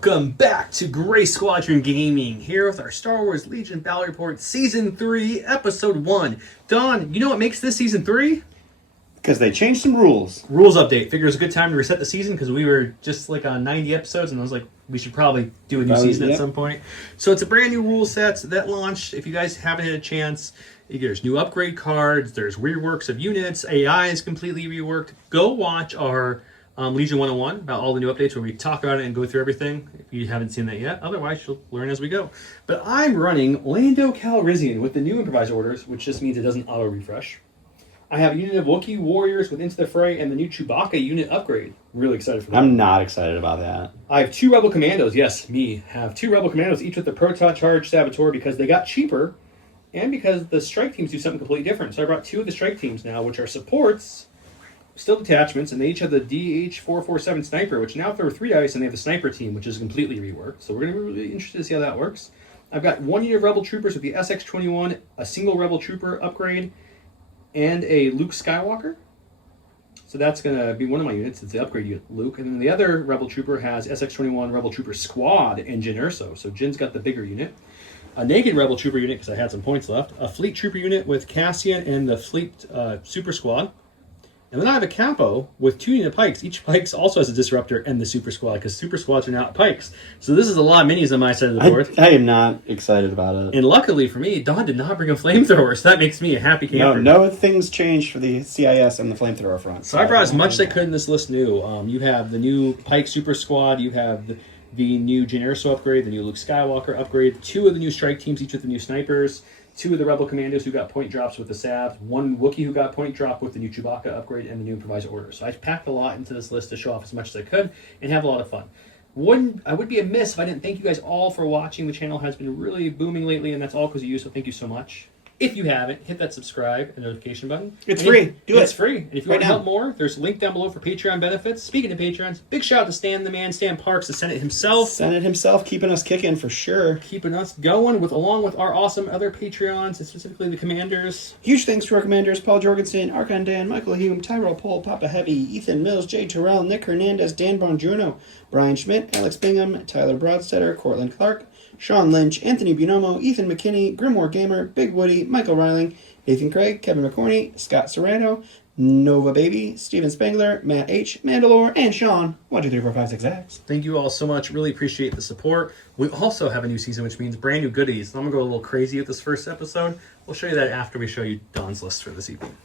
Welcome back to Gray Squadron Gaming, here with our Star Wars Legion Battle Report Season 3, Episode 1. Don, you know what makes this Season 3? Because they changed some rules. Rules update. Figure it's a good time to reset the season because we were just like on 90 episodes and I was like, we should probably do a new season at some point. So it's a brand new rule set that launched. If you guys haven't had a chance, there's new upgrade cards, there's reworks of units, AI is completely reworked. Go watch our Legion 101 about all the new updates where we talk about it and go through everything if you haven't seen that yet. Otherwise, you'll learn as we go. But I'm running Lando Calrissian with the new improvised orders, which just means it doesn't auto-refresh. I have a unit of Wookiee warriors with Into the Fray and the new Chewbacca unit upgrade. Really excited for that. I'm not excited about that. I have 2 Rebel Commandos. Yes, me. Have 2 Rebel Commandos, each with the Proton Charge Saboteur because they got cheaper and because the strike teams do something completely different. So I brought 2 of the strike teams now, which are supports, still detachments, and they each have the DH-447 Sniper, which now throw 3 dice, and they have the Sniper team, which is completely reworked. So we're going to be really interested to see how that works. I've got 1 unit of Rebel Troopers with the SX-21, a single Rebel Trooper upgrade, and a Luke Skywalker. So that's going to be one of my units. It's the upgrade unit, Luke. And then the other Rebel Trooper has SX-21 Rebel Trooper Squad and Jyn Erso. So Jyn's got the bigger unit. A naked Rebel Trooper unit, because I had some points left. A Fleet Trooper unit with Cassian and the Fleet Super Squad. And then I have a Capo with 2 unit pikes. Each pikes also has a disruptor and the Super Squad, because Super Squads are now at pikes. So this is a lot of minis on my side of the board. I am not excited about it. And luckily for me, Don did not bring a flamethrower, so that makes me a happy camper. No things changed for the CIS and the flamethrower front. So I brought as much as I could in this list new. You have the new Pike Super Squad, you have the new Jyn Erso upgrade, the new Luke Skywalker upgrade, 2 of the new strike teams, each with the new snipers, 2 of the Rebel Commandos who got point drops with the Sabs, 1 Wookiee who got point drop with the new Chewbacca upgrade, and the new improvised order. So I packed a lot into this list to show off as much as I could and have a lot of fun. I would be amiss if I didn't thank you guys all for watching. The channel has been really booming lately, and that's all because of you, so thank you so much. If you haven't, hit that subscribe and notification button. It's free. Do it. It's free. And if you want to help more, there's a link down below for Patreon benefits. Speaking of Patreons, big shout out to Stan the Man, Stan Parks, the Senate himself. Senate himself, keeping us kicking for sure. Keeping us going along with our awesome other Patreons, and specifically the Commanders. Huge thanks to our Commanders, Paul Jorgensen, Archon Dan, Michael Hume, Tyrell Pohl, Papa Heavy, Ethan Mills, Jay Terrell, Nick Hernandez, Dan Bongiorno, Brian Schmidt, Alex Bingham, Tyler Broadstetter, Cortland Clark, Sean Lynch, Anthony Buonomo, Ethan McKinney, Grimoire Gamer, Big Woody, Michael Riling, Nathan Craig, Kevin McCorney, Scott Serrano, Nova Baby, Steven Spangler, Matt H., Mandalore, and Sean, 1, 2, 3, 4, 5, 6, X. Thank you all so much. Really appreciate the support. We also have a new season, which means brand new goodies. I'm going to go a little crazy with this first episode. We'll show you that after we show you Don's list for this evening.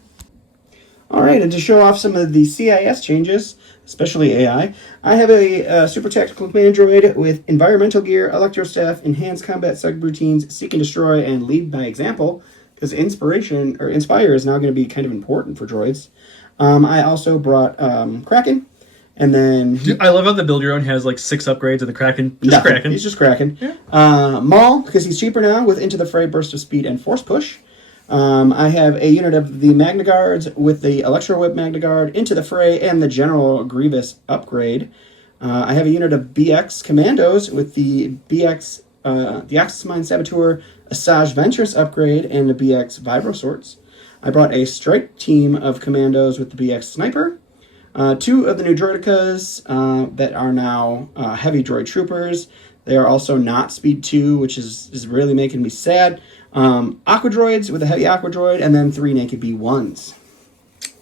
All right, and to show off some of the CIS changes, especially AI, I have a super tactical command droid with environmental gear, electro staff, enhanced combat subroutines, seek and destroy, and lead by example, because Inspire is now going to be kind of important for droids. I also brought Kraken, and then... I love how the Build Your Own has like 6 upgrades of the Kraken. Kraken. He's just Kraken. Yeah. Maul, because he's cheaper now, with Into the Fray, Burst of Speed, and Force Push. I have a unit of the Magna Guards with the Electro Whip Magna Guard, Into the Fray, and the General Grievous upgrade. I have a unit of BX Commandos with the BX, the Axis Mine Saboteur, Asajj Ventress upgrade, and the BX Vibro Swords. I brought a strike team of Commandos with the BX Sniper. 2 of the new Droidicas that are now heavy droid troopers. They are also not Speed 2, which is really making me sad. Aqua Droids with a heavy Aqua Droid, and then 3 naked B1s.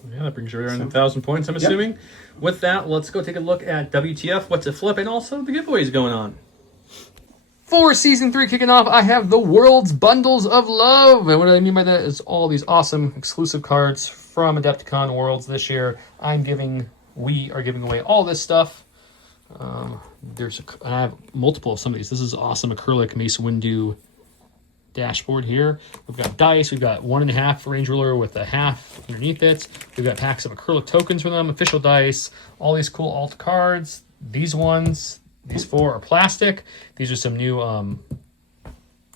Yeah, that brings you around 1,000 points, I'm assuming. Yep. With that, let's go take a look at WTF, What's a Flip, and also the giveaways going on. For Season 3 kicking off, I have the World's Bundles of Love. And what I mean by that is all these awesome exclusive cards from Adepticon Worlds this year. We are giving away all this stuff. I have multiple of some of these. This is awesome acrylic Mace Windu dashboard here. We've got dice. We've got 1.5 range ruler with a half underneath it. We've got packs of acrylic tokens for them, official dice, all these cool alt cards. These 4 are plastic. These are some new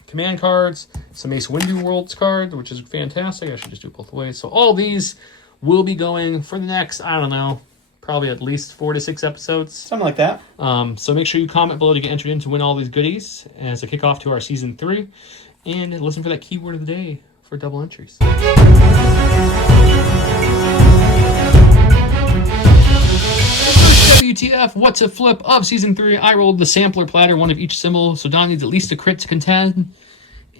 command cards, some Mace Windu Worlds card, which is fantastic. I should just do it both ways. So all these will be going for the next, I don't know, probably at least 4 to 6 episodes. Something like that. So make sure you comment below to get entered in to win all these goodies as a kickoff to our Season 3. And listen for that keyword of the day for double entries. WTF, what's a flip of Season 3? I rolled the sampler platter, one of each symbol, so Don needs at least a crit to contend.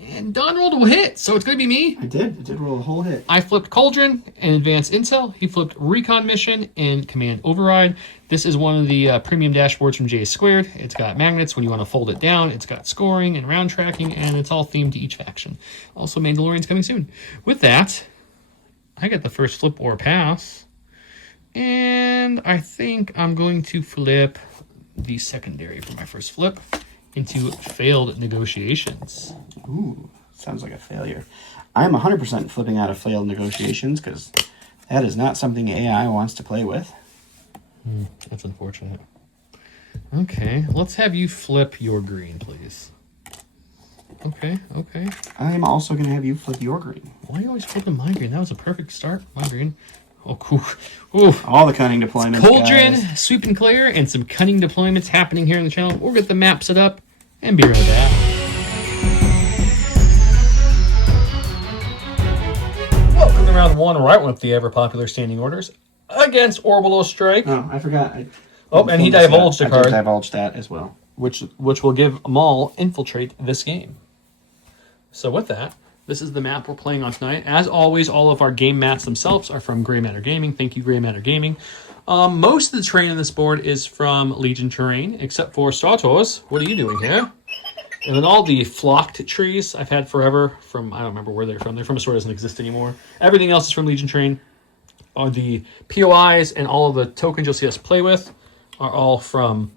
And Don rolled a hit, so it's going to be me. I did roll a whole hit. I flipped Cauldron and Advanced Intel. He flipped Recon Mission and Command Override. This is one of the premium dashboards from J2. It's got magnets when you want to fold it down. It's got scoring and round tracking, and it's all themed to each faction. Also, Mandalorian's coming soon. With that, I get the first flip or pass. And I think I'm going to flip the secondary for my first flip into Failed Negotiations. Ooh, sounds like a failure. I'm 100% flipping out of Failed Negotiations because that is not something AI wants to play with. That's unfortunate. Okay, let's have you flip your green, please. Okay. I'm also going to have you flip your green. Why are you always flipping my green? That was a perfect start. My green. Oh, cool. Ooh. All the cunning deployments. Cauldron, guys. Sweep and Clear, and some cunning deployments happening here in the channel. We'll get the map set up and be right back. Welcome to round one, right with the ever-popular standing orders against Orbital Strike. Oh, I forgot. And he divulged a I card, did divulge that as well. which will give Maul infiltrate this game. So with that, this is the map we're playing on tonight. As always, all of our game mats themselves are from Gray Matter Gaming. Thank you, Gray Matter Gaming. Most of the terrain on this board is from Legion terrain, except for Stratos. What are you doing here? And then all the flocked trees I've had forever from, I don't remember where they're from. They're from a store that doesn't exist anymore. Everything else is from Legion terrain. The POIs and all of the tokens you'll see us play with are all from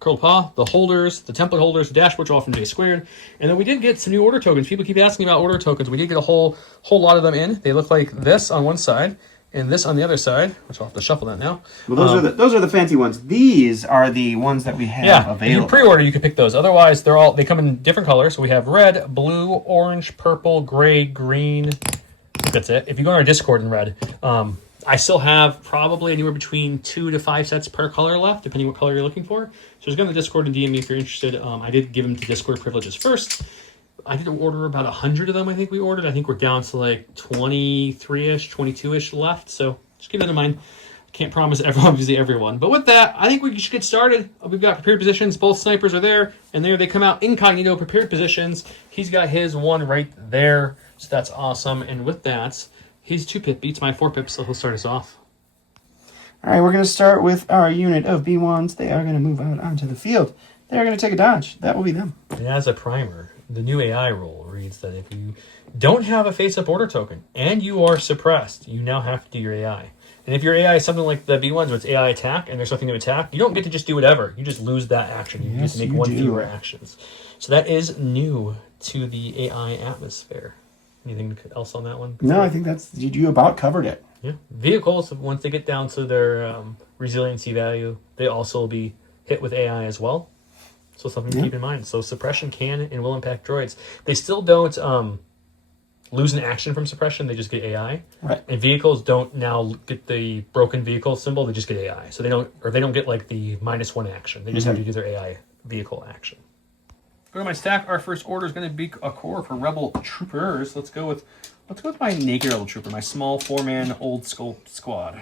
Curled Paw. The holders, the template holders, the dashboards are all from J2. And then we did get some new order tokens. People keep asking about order tokens. We did get a whole lot of them in. They look like this on one side and this on the other side, which I'll have to shuffle that now. Well, those are the fancy ones. These are the ones that we have available. If you pre-order, you can pick those. Otherwise, they come in different colors. So we have red, blue, orange, purple, gray, green. I think that's it. If you go on our Discord in red, I still have probably anywhere between 2 to 5 sets per color left, depending what color you're looking for. So just go on the Discord and DM me if you're interested. I did give them to Discord privileges first. I did order about 100 of them, I think we ordered. I think we're down to like 23-ish, 22-ish left. So just keep that in mind. Can't promise obviously everyone. But with that, I think we should get started. We've got prepared positions. Both snipers are there. And there they come out incognito prepared positions. He's got his one right there. So that's awesome. And with that, his 2-pip beats my 4-pip, so he'll start us off. All right, we're going to start with our unit of B1s. They are going to move out onto the field. They're going to take a dodge. That will be them. And as a primer, the new AI rule reads that if you don't have a face-up order token and you are suppressed, you now have to do your AI. And if your AI is something like the B1s where it's AI attack and there's something to attack, you don't get to just do whatever. You just lose that action. You get to make one fewer actions. So that is new to the AI atmosphere. Anything else on that one? No, I think you about covered it. Yeah. Vehicles, once they get down to their resiliency value, they also will be hit with AI as well. So something to keep in mind. So suppression can and will impact droids. They still don't lose an action from suppression. They just get AI. Right. And vehicles don't now get the broken vehicle symbol. They just get AI. So they don't get like the -1 action. They just have to do their AI vehicle action. Go to my stack. Our first order is going to be a core for Rebel Troopers. Let's go with my naked Rebel Trooper, my small 4-man old sculpt squad.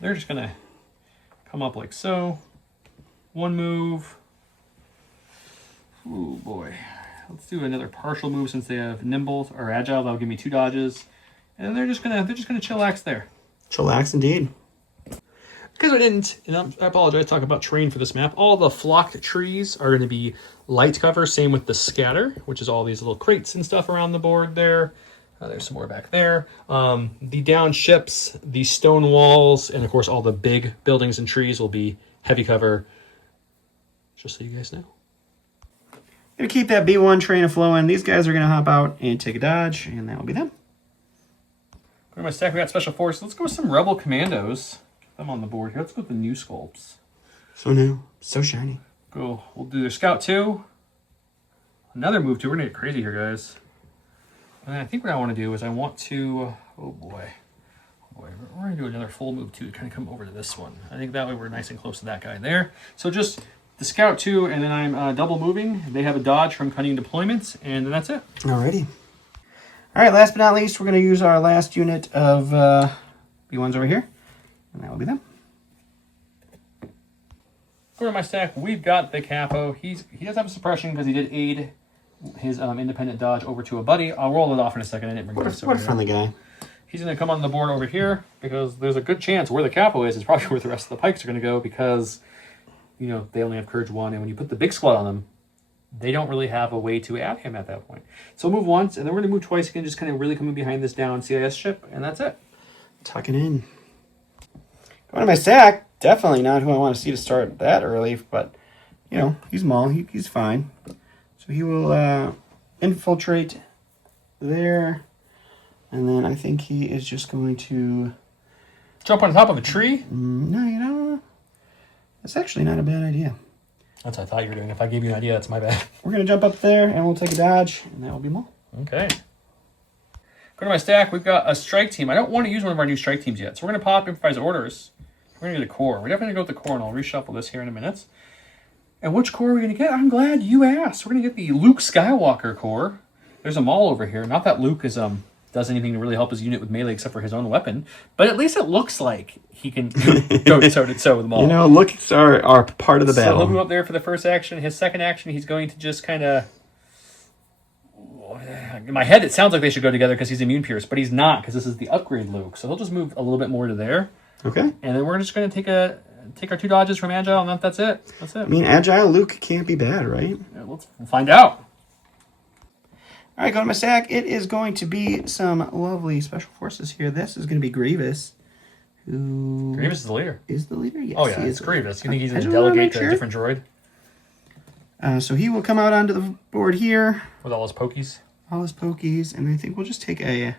They're just going to come up like so. One move. Ooh boy. Let's do another partial move since they have nimble or agile. That'll give me 2 dodges. And then they're just gonna chillax there. Chillax indeed. Because I didn't, and I apologize, talk about terrain for this map. All the flocked trees are going to be light cover. Same with the scatter, which is all these little crates and stuff around the board there. There's some more back there. The down ships, the stone walls, and of course all the big buildings and trees will be heavy cover. Just so you guys know. Gonna keep that B1 train of flowing. These guys are gonna hop out and take a dodge, and that will be them. Go to my stack. We got special force. Let's go with some rebel commandos. I'm on the board here. Let's go with the new sculpts. So new, so shiny. Cool. We'll do their Scout 2. Another move 2. We're going to get crazy here, guys. And I think what I want to do is I want to... Oh, boy. We're going to do another full move 2 to kind of come over to this one. I think that way we're nice and close to that guy there. So just the Scout 2, and then I'm double moving. They have a dodge from cunning deployments, and then that's it. Alrighty. All right, last but not least, we're going to use our last unit of B1s over here. And that will be them. For my stack, we've got the Capo. He does have a suppression because he did aid his independent dodge over to a buddy. I'll roll it off in a second. I didn't bring this over What a friendly guy. He's going to come on the board over here because there's a good chance where the Capo is probably where the rest of the pikes are going to go because, you know, they only have Courage 1. And when you put the big squad on them, they don't really have a way to add him at that point. So we'll move once, and then we're going to move twice again, just kind of really coming behind this down CIS ship, and that's it. Tucking in. Going to my stack. Definitely not who I want to see to start that early, but, you know, he's small. He's fine. So he will infiltrate there, and then I think he is just going to... Jump on top of a tree? No, you know, that's actually not a bad idea. That's what I thought you were doing. If I gave you an idea, that's my bad. We're going to jump up there, and we'll take a dodge, and that will be more. Okay. Go to my stack. We've got a strike team. I don't want to use one of our new strike teams yet, so we're going to pop improvise orders. We're going to get a core. We're definitely going to go with the core, and I'll reshuffle this here in a minute. And which core are we going to get? I'm glad you asked. We're going to get the Luke Skywalker core. There's a Maul over here. Not that Luke is does anything to really help his unit with melee except for his own weapon, but at least it looks like he can go toe-to-toe with Maul. You know, looks are part of the battle. So he'll move up there for the first action. His second action, he's going to just kind of... In my head, it sounds like they should go together because he's immune pierced, but he's not because this is the upgrade Luke. So he'll just move a little bit more to there. Okay. And then we're just going to take our 2 dodges from Agile, and that's it. That's it. I mean, Agile Luke can't be bad, right? Yeah, we'll find out. All right, go to my stack. It is going to be some lovely special forces here. This is going to be Grievous, who... Grievous is the leader. Is the leader? Yes, Oh, yeah, he it's is. Grievous. You think he's I going to just wanna delegate make to sure. a different droid? So he will come out onto the board here. With all his pokies? All his pokies, and I think we'll just take a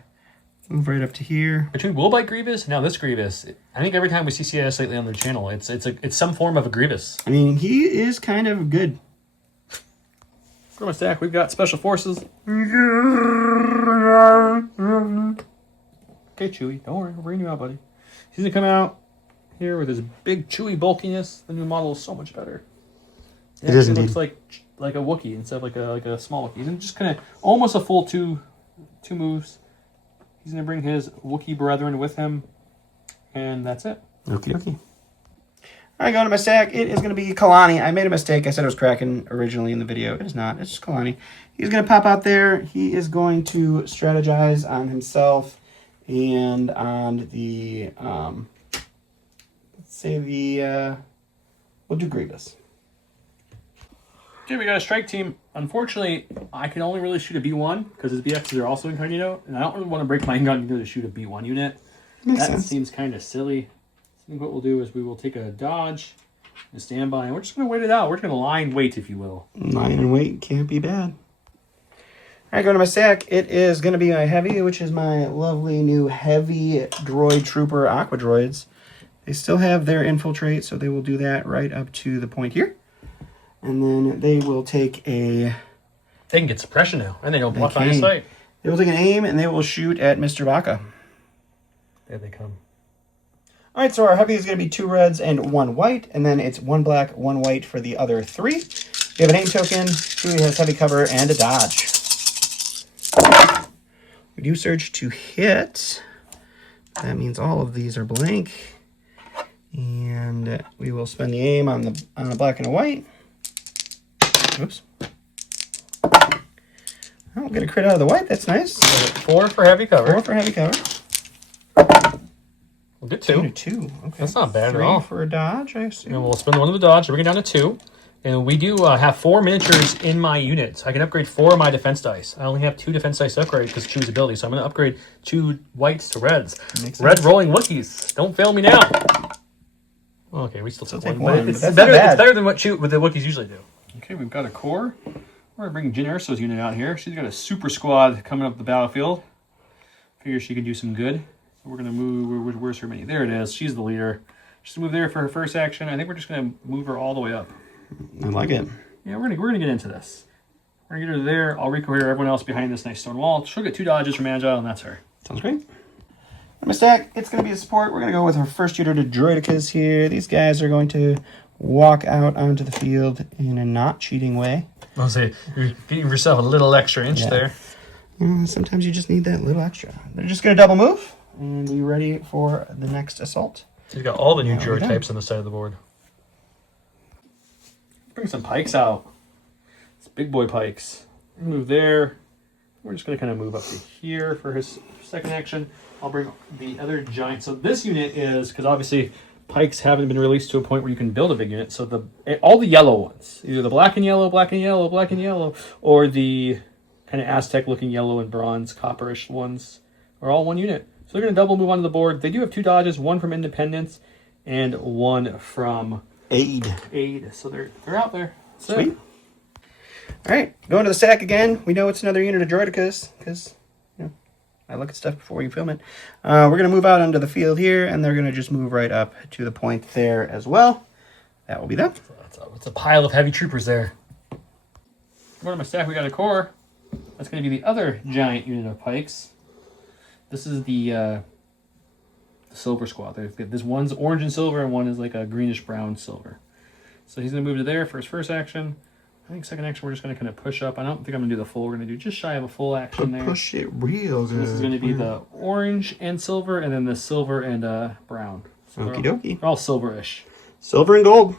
move right up to here. Between Willbite Grievous and now this Grievous, I think every time we see CIS lately on their channel, it's some form of a Grievous. I mean, he is kind of good. For my stack, we've got Special Forces. Okay, Chewie, don't worry, we'll bring you out, buddy. He's going to come out here with his big, chewy bulkiness. The new model is so much better. It is He indeed. looks like a Wookiee instead of like a small Wookiee. He's just kind of almost a full two moves. He's going to bring his Wookiee brethren with him, and that's it. Okie dokie. All right, going to my stack. It is going to be Kalani. I made a mistake. I said it was Kraken originally in the video. It is not. It's just Kalani. He's going to pop out there. He is going to strategize on himself and on the, let's say we'll do Grievous. Okay, we got a strike team. Unfortunately, I can only really shoot a B1 because his BXs are also incognito, and I don't really want to break my incognito to shoot a B1 unit. Makes That sense. seems kind of silly. I think what we'll do is we will take a dodge and standby, and we're just going to wait it out. We're just going to line wait, if you will. Line and wait can't be bad. All right, going to my stack. It is going to be my heavy, which is my lovely new heavy droid trooper aqua droids. They still have their infiltrate, so they will do that right up to the point here. And then they will take a... They can get suppression now, and they don't block They on his can. sight. They will take an aim, and they will shoot at Mr. Baca. There they come. All right, so our heavy is going to be 2 reds and 1 white, and then it's 1 black, 1 white for the other 3. We have an aim token, Chewie has heavy cover, and a dodge. We do surge to hit. That means all of these are blank. And we will spend the aim on a black and a white. Oops. I'll get a crit out of the white, that's nice. 4 for heavy cover. 4 for heavy cover. We'll get 2 2. to 2. Okay. That's not bad at 3 all. for a dodge, I assume. And we'll spend 1 of the dodge, bring it down to 2. And we do have 4 miniatures in my unit, so I can upgrade 4 of my defense dice. I only have 2 defense dice to upgrade because of Chewie's ability, so I'm going to upgrade 2 whites to reds. Red rolling Wookiees. Don't fail me now. Okay, we still take 1. But it's That's better, not bad. it's better than what the Wookiees usually do. Okay, we've got a core. We're going to bring Jyn Erso's unit out here. She's got a super squad coming up the battlefield. Figure she can do some good. We're going to move... Where's her mini? There it is. She's the leader. She's going to move there for her first action. I think we're just going to move her all the way up. I like it. Yeah, we're gonna get into this. We're gonna get her there. I'll recohere everyone else behind this nice stone wall. She'll get 2 dodges from Agile, and that's her. Sounds great. On my stack, it's going to be a support. We're going to go with our first unit of Droidicas here. These guys are going to walk out onto the field in a not cheating way. I'll say you're getting yourself a little extra inch there. Sometimes you just need that little extra. They're just going to double move and be ready for the next assault. She's got all the new Now we're droid done. types on the side of the board. Bring some pikes out. It's big boy pikes. Move there. We're just going to kind of move up to here for his second action. I'll bring the other giant. So this unit is, because obviously pikes haven't been released to a point where you can build a big unit. So all the yellow ones, either the black and yellow, black and yellow, black and yellow, or the kind of Aztec looking yellow and bronze copperish ones are all one unit. So they're going to double move onto the board. They do have 2 dodges, one from Independence and one from Aid. So they're out there. Sweet. All right, going to the stack again. We know it's another unit of Droidicas because I look at stuff before you film it. We're going to move out onto the field here, and they're going to just move right up to the point there as well. That will be them. It's a pile of heavy troopers there. Going to my stack, we got a core. That's going to be the other giant unit of pikes. This is the silver squad. This one's orange and silver, and one is like a greenish brown silver. So he's going to move to there for his first action. I think second action, we're just going to kind of push up. I don't think I'm going to do the full. We're going to do just shy of a full action there. Push it real good. So this is going to be the orange and silver, and then the silver and brown. So Okie dokie. They're all silverish. Silver and gold.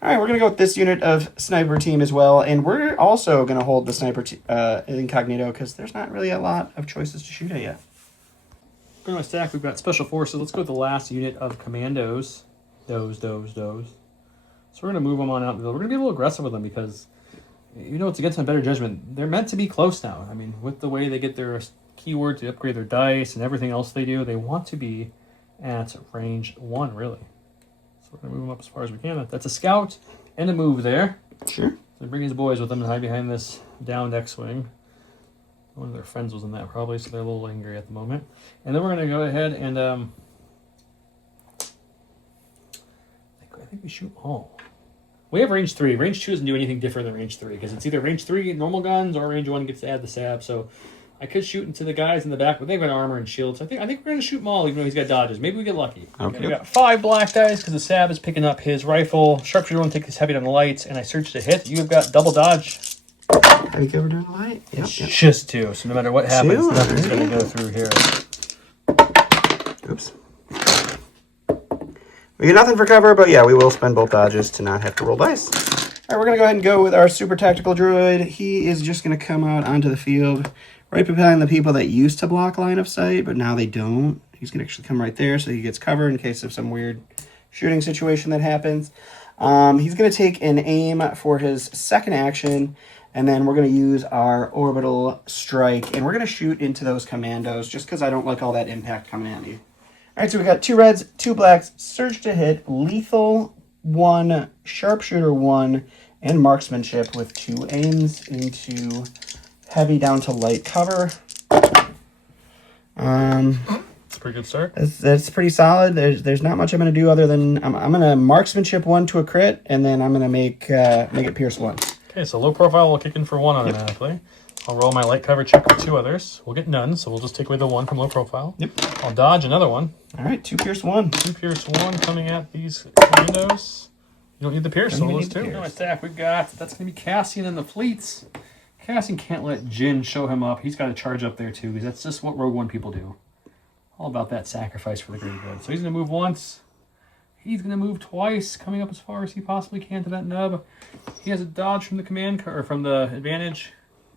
All right, we're going to go with this unit of sniper team as well. And we're also going to hold the sniper incognito because there's not really a lot of choices to shoot at yet. Going to my stack, we've got special forces. Let's go with the last unit of commandos. Those. So we're going to move them on out. We're going to be a little aggressive with them because, it's against my better judgment. They're meant to be close now. I mean, with the way they get their keyword to upgrade their dice and everything else they do, they want to be at range 1, really. So we're going to move them up as far as we can. That's a scout and a move there. Sure. So bring his boys with them and hide behind this downed X-Wing. One of their friends was in that probably, so they're a little angry at the moment. And then we're going to go ahead and I think we shoot all. We have range 3. Range 2 doesn't do anything different than range 3 because it's either range 3 normal guns or range 1 gets to add the sab. So I could shoot into the guys in the back, but they've got armor and shields. I think we're going to shoot them all, even though he's got dodges. Maybe we get lucky. Okay. We got 5 black guys because the sab is picking up his rifle. Sharpshooter won't take his heavy on the lights, and I search to hit. You have got double dodge. Heavy cover during the light. Yep. Just 2. So no matter what happens, nothing's going to go through here. Oops. We get nothing for cover, but yeah, we will spend both dodges to not have to roll dice. All right, we're going to go ahead and go with our super tactical droid. He is just going to come out onto the field right behind the people that used to block line of sight, but now they don't. He's going to actually come right there so he gets cover in case of some weird shooting situation that happens. He's going to take an aim for his second action, and then we're going to use our orbital strike, and we're going to shoot into those commandos just because I don't like all that impact coming at me. All right, so we got 2 reds, 2 blacks, surge to hit, lethal 1, sharpshooter 1, and marksmanship with 2 aims into heavy down to light cover. That's a pretty good start. That's pretty solid. There's not much I'm going to do other than I'm going to marksmanship 1 to a crit, and then I'm going to make it pierce 1. Okay, so low profile will kick in for 1 automatically. Yep. I'll roll my light cover check with 2 others. We'll get none, so we'll just take away the 1 from low profile. Yep. I'll dodge another 1. All right, 2 pierce 1. 2 pierce 1 coming at these commandos. You don't need the pierce, so those 2. No attack. That's going to be Cassian and the fleets. Cassian can't let Jin show him up. He's got to charge up there too, because that's just what Rogue One people do. All about that sacrifice for the greater good. So he's going to move once. He's going to move twice, coming up as far as he possibly can to that nub. He has a dodge from the command or from the advantage.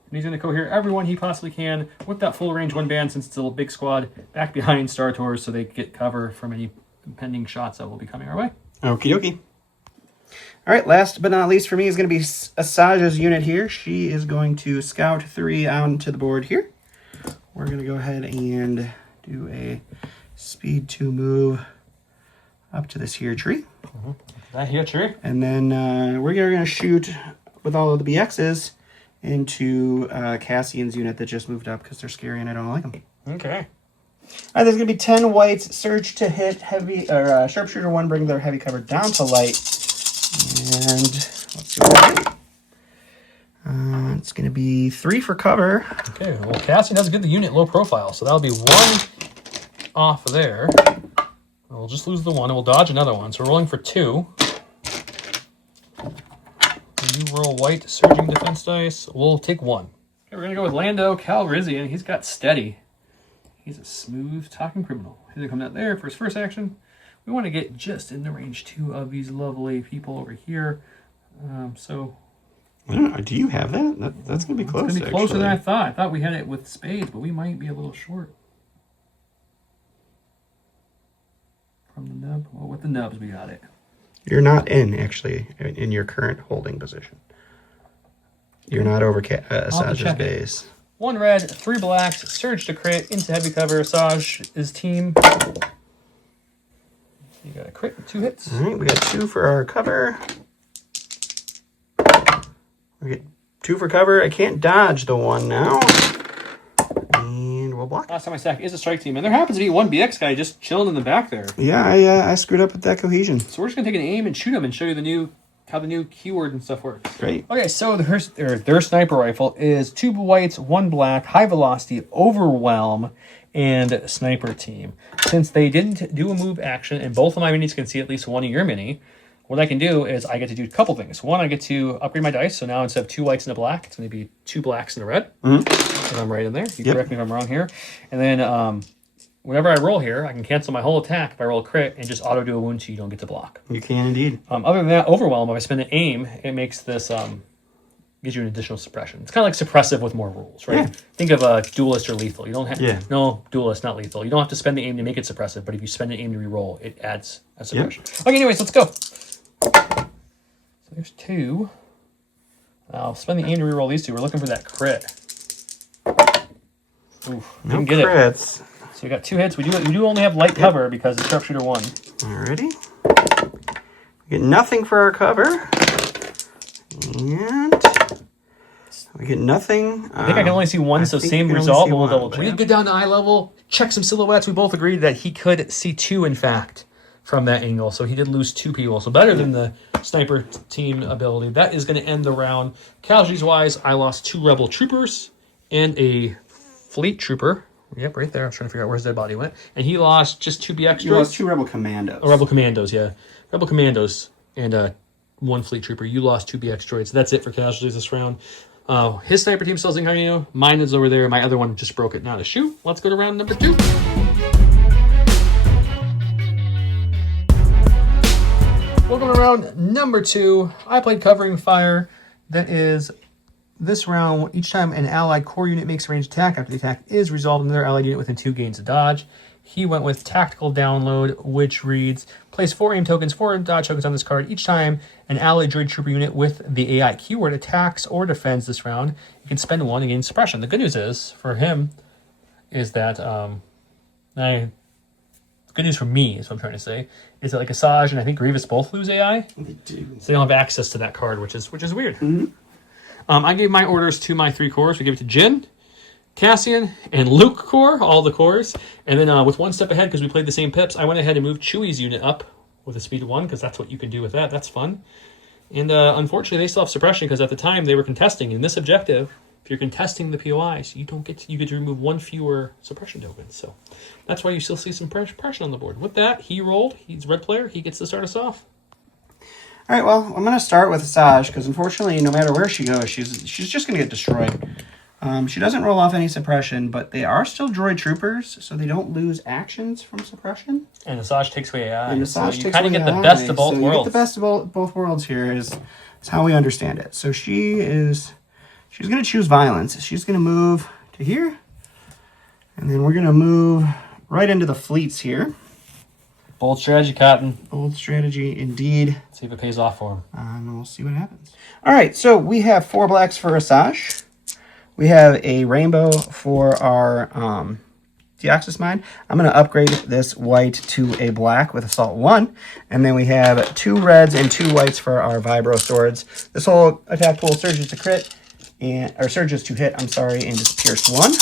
And he's going to cohere everyone he possibly can with that full range 1 band, since it's a big squad, back behind Star Tours so they get cover from any impending shots that will be coming our way. Okie dokie. All right, last but not least for me is going to be Asaja's unit here. She is going to scout 3 onto the board here. We're going to go ahead and do a speed 2 move up to this here tree. Mm-hmm. That here tree. And then we're going to shoot with all of the BXs into Cassian's unit that just moved up because they're scary and I don't like them. Okay. All right, there's going to be 10 whites. Surge to hit heavy or sharpshooter 1, bring their heavy cover down to light. And let's see what we get. It's going to be 3 for cover. Okay, well, Cassian does get the unit low profile, so that'll be 1 off there. We'll just lose the 1, and we'll dodge another 1. So we're rolling for 2. You roll white surging defense dice. We'll take 1. Okay, we're going to go with Lando Calrissian. He's got steady. He's a smooth talking criminal. He's going to come out there for his first action. We want to get just in the range 2 of these lovely people over here. So I don't know. Do you have that? That's going to be close, it's going to be closer than I thought. I thought we had it with spades, but we might be a little short. From the nub. Well, with the nubs, we got it. You're not actually, in your current holding position. You're not over Asaj's base. 1 red, 3 blacks, surge to crit, into heavy cover, Asaj's team. You got a crit with 2 hits. All right, we got 2 for our cover. We get 2 for cover. I can't dodge the 1 now. And we'll block. Last time I stack is a strike team, and there happens to be 1 BX guy just chilling in the back there. Yeah, I screwed up with that cohesion. So we're just gonna take an aim and shoot him and show you how the new keyword and stuff works. Great. Okay, so their sniper rifle is 2 whites, 1 black, high velocity, overwhelm, and sniper team. Since they didn't do a move action, and both of my minis can see at least 1 of your mini, what I can do is I get to do a couple things. 1, I get to upgrade my dice, so now instead of 2 whites and a black, it's going to be 2 blacks and a red. If I'm right in there. You correct me if I'm wrong here. And then whenever I roll here, I can cancel my whole attack if I roll a crit and just auto do a wound so you don't get to block. You can indeed. Other than that, overwhelm, if I spend an aim, it makes this gives you an additional suppression. It's kind of like suppressive with more rules, right? Yeah. Think of a duelist or lethal. You don't have no duelist, not lethal. You don't have to spend the aim to make it suppressive, but if you spend an aim to reroll, it adds a suppression. Okay, anyways, let's go. So there's 2. I'll spend the aim to reroll these 2. We're looking for that crit. Oof, no didn't get crits. it. So we got 2 hits. We do only have light cover because it's sharpshooter 1. Alrighty. We get nothing for our cover. And we get nothing. I think I can only see 1, so same result, but we'll double check. We Yeah. get down to eye level, check some silhouettes. We both agreed that he could see 2, in fact, from that angle. So he did lose 2 people. So better than the sniper team ability. That is going to end the round. Casualties-wise, I lost 2 rebel troopers and a fleet trooper. Yep, right there. I was trying to figure out where his dead body went. And he lost just 2 BX droids. You lost 2 rebel commandos. Oh, rebel commandos, yeah. Rebel commandos and 1 fleet trooper. You lost 2 BX droids. That's it for casualties this round. His sniper team still's incognito. Mine is over there. My other one just broke it now to shoot. Let's go to round number 2. Welcome to round number 2. I played covering fire. That is this round. Each time an allied core unit makes a ranged attack, after the attack is resolved, another allied unit within 2 gains a dodge. He went with tactical download, which reads, place 4 aim tokens, 4 dodge tokens on this card. Each time an allied droid trooper unit with the AI keyword attacks or defends this round, you can spend 1 and gain suppression. The good news is, for him, is that, good news for me, is what I'm trying to say, is that like Asajj and I think Grievous both lose AI. They do. So they don't have access to that card, which is weird. I gave my orders to my 3 cores. We gave it to Jin, Cassian, and Luke core, all the cores. And then with 1 step ahead, because we played the same pips, I went ahead and moved Chewie's unit up with a speed of 1, because that's what you can do with that. That's fun. And unfortunately, they still have suppression, because at the time they were contesting. In this objective, if you're contesting the POIs, you get to remove 1 fewer suppression tokens. So that's why you still see some suppression on the board. With that, he rolled. He's a red player. He gets to start us off. All right, well, I'm going to start with Asajj, because unfortunately, no matter where she goes, she's just going to get destroyed. She doesn't roll off any suppression, but they are still droid troopers, so they don't lose actions from suppression. And Asajj takes away AI. And Asajj so you takes kind of away get the AI, best of both so worlds. You get the best of both worlds here is how we understand it. So she's going to choose violence. She's going to move to here, and then we're going to move right into the fleets here. Bold strategy, Cotton. Bold strategy, indeed. See if it pays off for him. And we'll see what happens. All right, so we have 4 blacks for Asajj. We have a rainbow for our Deoxys Mine. I'm going to upgrade this white to a black with Assault 1. And then we have 2 reds and 2 whites for our Vibro Swords. This whole attack pool surges to crit, or surges to hit, and just pierce 1.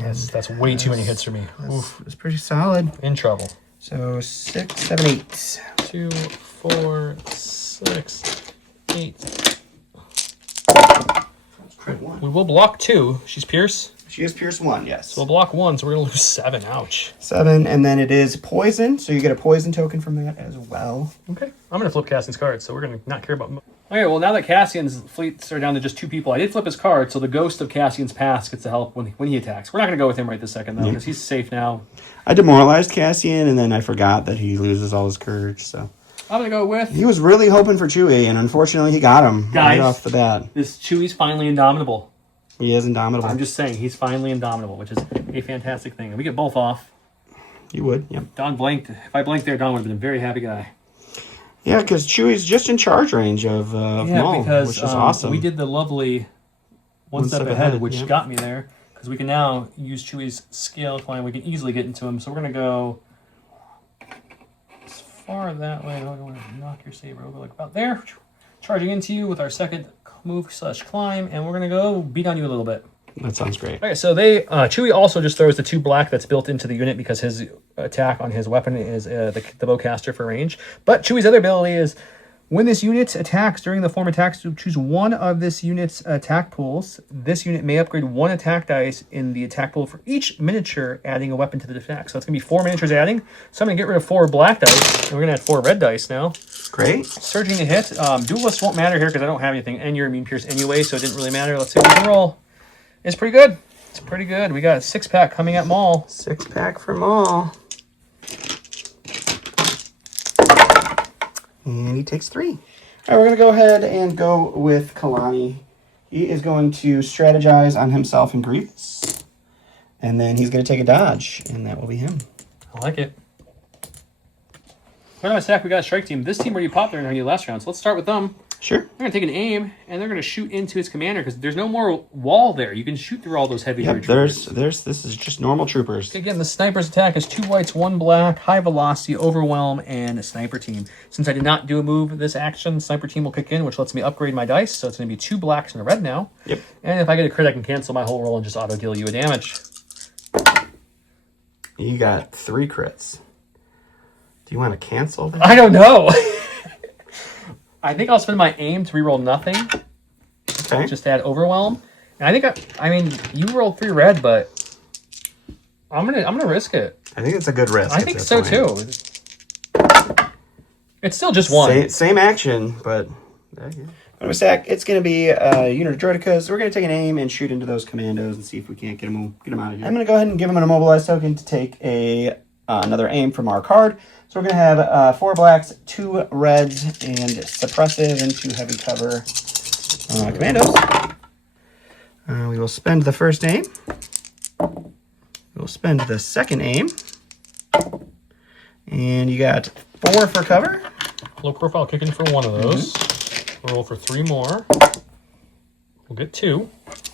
Yes, that's way too many hits for me. Oof. It's pretty solid. In trouble. So 6, 7, 8. 2, 4, 6, 8. Crit 1. We will block 2. She's Pierce. She is Pierce 1, yes. So we'll block 1, so we're going to lose 7. Ouch. 7, and then it is poison, so you get a poison token from that as well. Okay. I'm going to flip Cassian's card, so we're going to not care about... Okay, well, now that Cassian's fleets are down to just 2 people, I did flip his card, so the ghost of Cassian's past gets to help when he attacks. We're not going to go with him right this second, though, because he's safe now. I demoralized Cassian, and then I forgot that he loses all his courage, so... I'm going to go with... He was really hoping for Chewie, and unfortunately he got him right off the bat. This Chewie's finally indomitable. He is indomitable. I'm just saying, he's finally indomitable, which is a fantastic thing. And we get both off. You would, yep. Don blanked. If I blanked there, Don would have been a very happy guy. Yeah, because Chewie's just in charge range of Maul, which is awesome. We did the lovely one step ahead, which got me there. Because we can now use Chewie's scale climb. We can easily get into him. So we're going to go as far that way. I don't want to knock your saber. We'll go like about there. Charging into you with our second move / climb, and we're gonna go beat on you a little bit. That sounds great. Okay, so they Chewie also just throws the 2 black that's built into the unit because his attack on his weapon is the bowcaster for range. But Chewie's other ability is when this unit attacks during the form attacks, to choose one of this unit's attack pools. This unit may upgrade 1 attack dice in the attack pool for each miniature, adding a weapon to the attack. So it's gonna be 4 miniatures adding. So I'm gonna get rid of 4 black dice, and we're gonna add 4 red dice now. Great. Surging to hit. Duelist won't matter here because I don't have anything, and you're immune pierce anyway, so it didn't really matter. Let's see what we can roll. It's pretty good. It's pretty good. We got a 6-pack coming at Maul. 6-pack for Maul. And he takes 3. All right, we're going to go ahead and go with Kalani. He is going to strategize on himself and Grievous. And then he's going to take a dodge, and that will be him. I like it. Right on my stack, we got a strike team. This team already popped their last round, so let's start with them. Sure. They're going to take an aim, and they're going to shoot into his commander because there's no more wall there. You can shoot through all those heavy troopers. This is just normal troopers. Again, the sniper's attack is 2 whites, 1 black, high velocity, overwhelm, and a sniper team. Since I did not do a move this action, sniper team will kick in, which lets me upgrade my dice. So it's going to be 2 blacks and a red now. Yep. And if I get a crit, I can cancel my whole roll and just auto deal you a damage. You got 3 crits. Do you want to cancel that? I don't know. I think I'll spend my aim to reroll nothing. Okay. Just to add overwhelm. And I think I mean you rolled 3 red, but I'm gonna risk it. I think it's a good risk. I think so too. It's still just 1. Same action, but on a stack, it's going to be a unit of Droidicas. We're going to take an aim and shoot into those commandos and see if we can't get them out of here. I'm going to go ahead and give them an immobilize token to take another aim from our card. So we're going to have 4 blacks, 2 reds, and suppressive and 2 heavy cover commandos. We will spend the first aim. We will spend the second aim. And you got 4 for cover. Low profile kicking for 1 of those. We'll roll for 3 more. We'll get 2.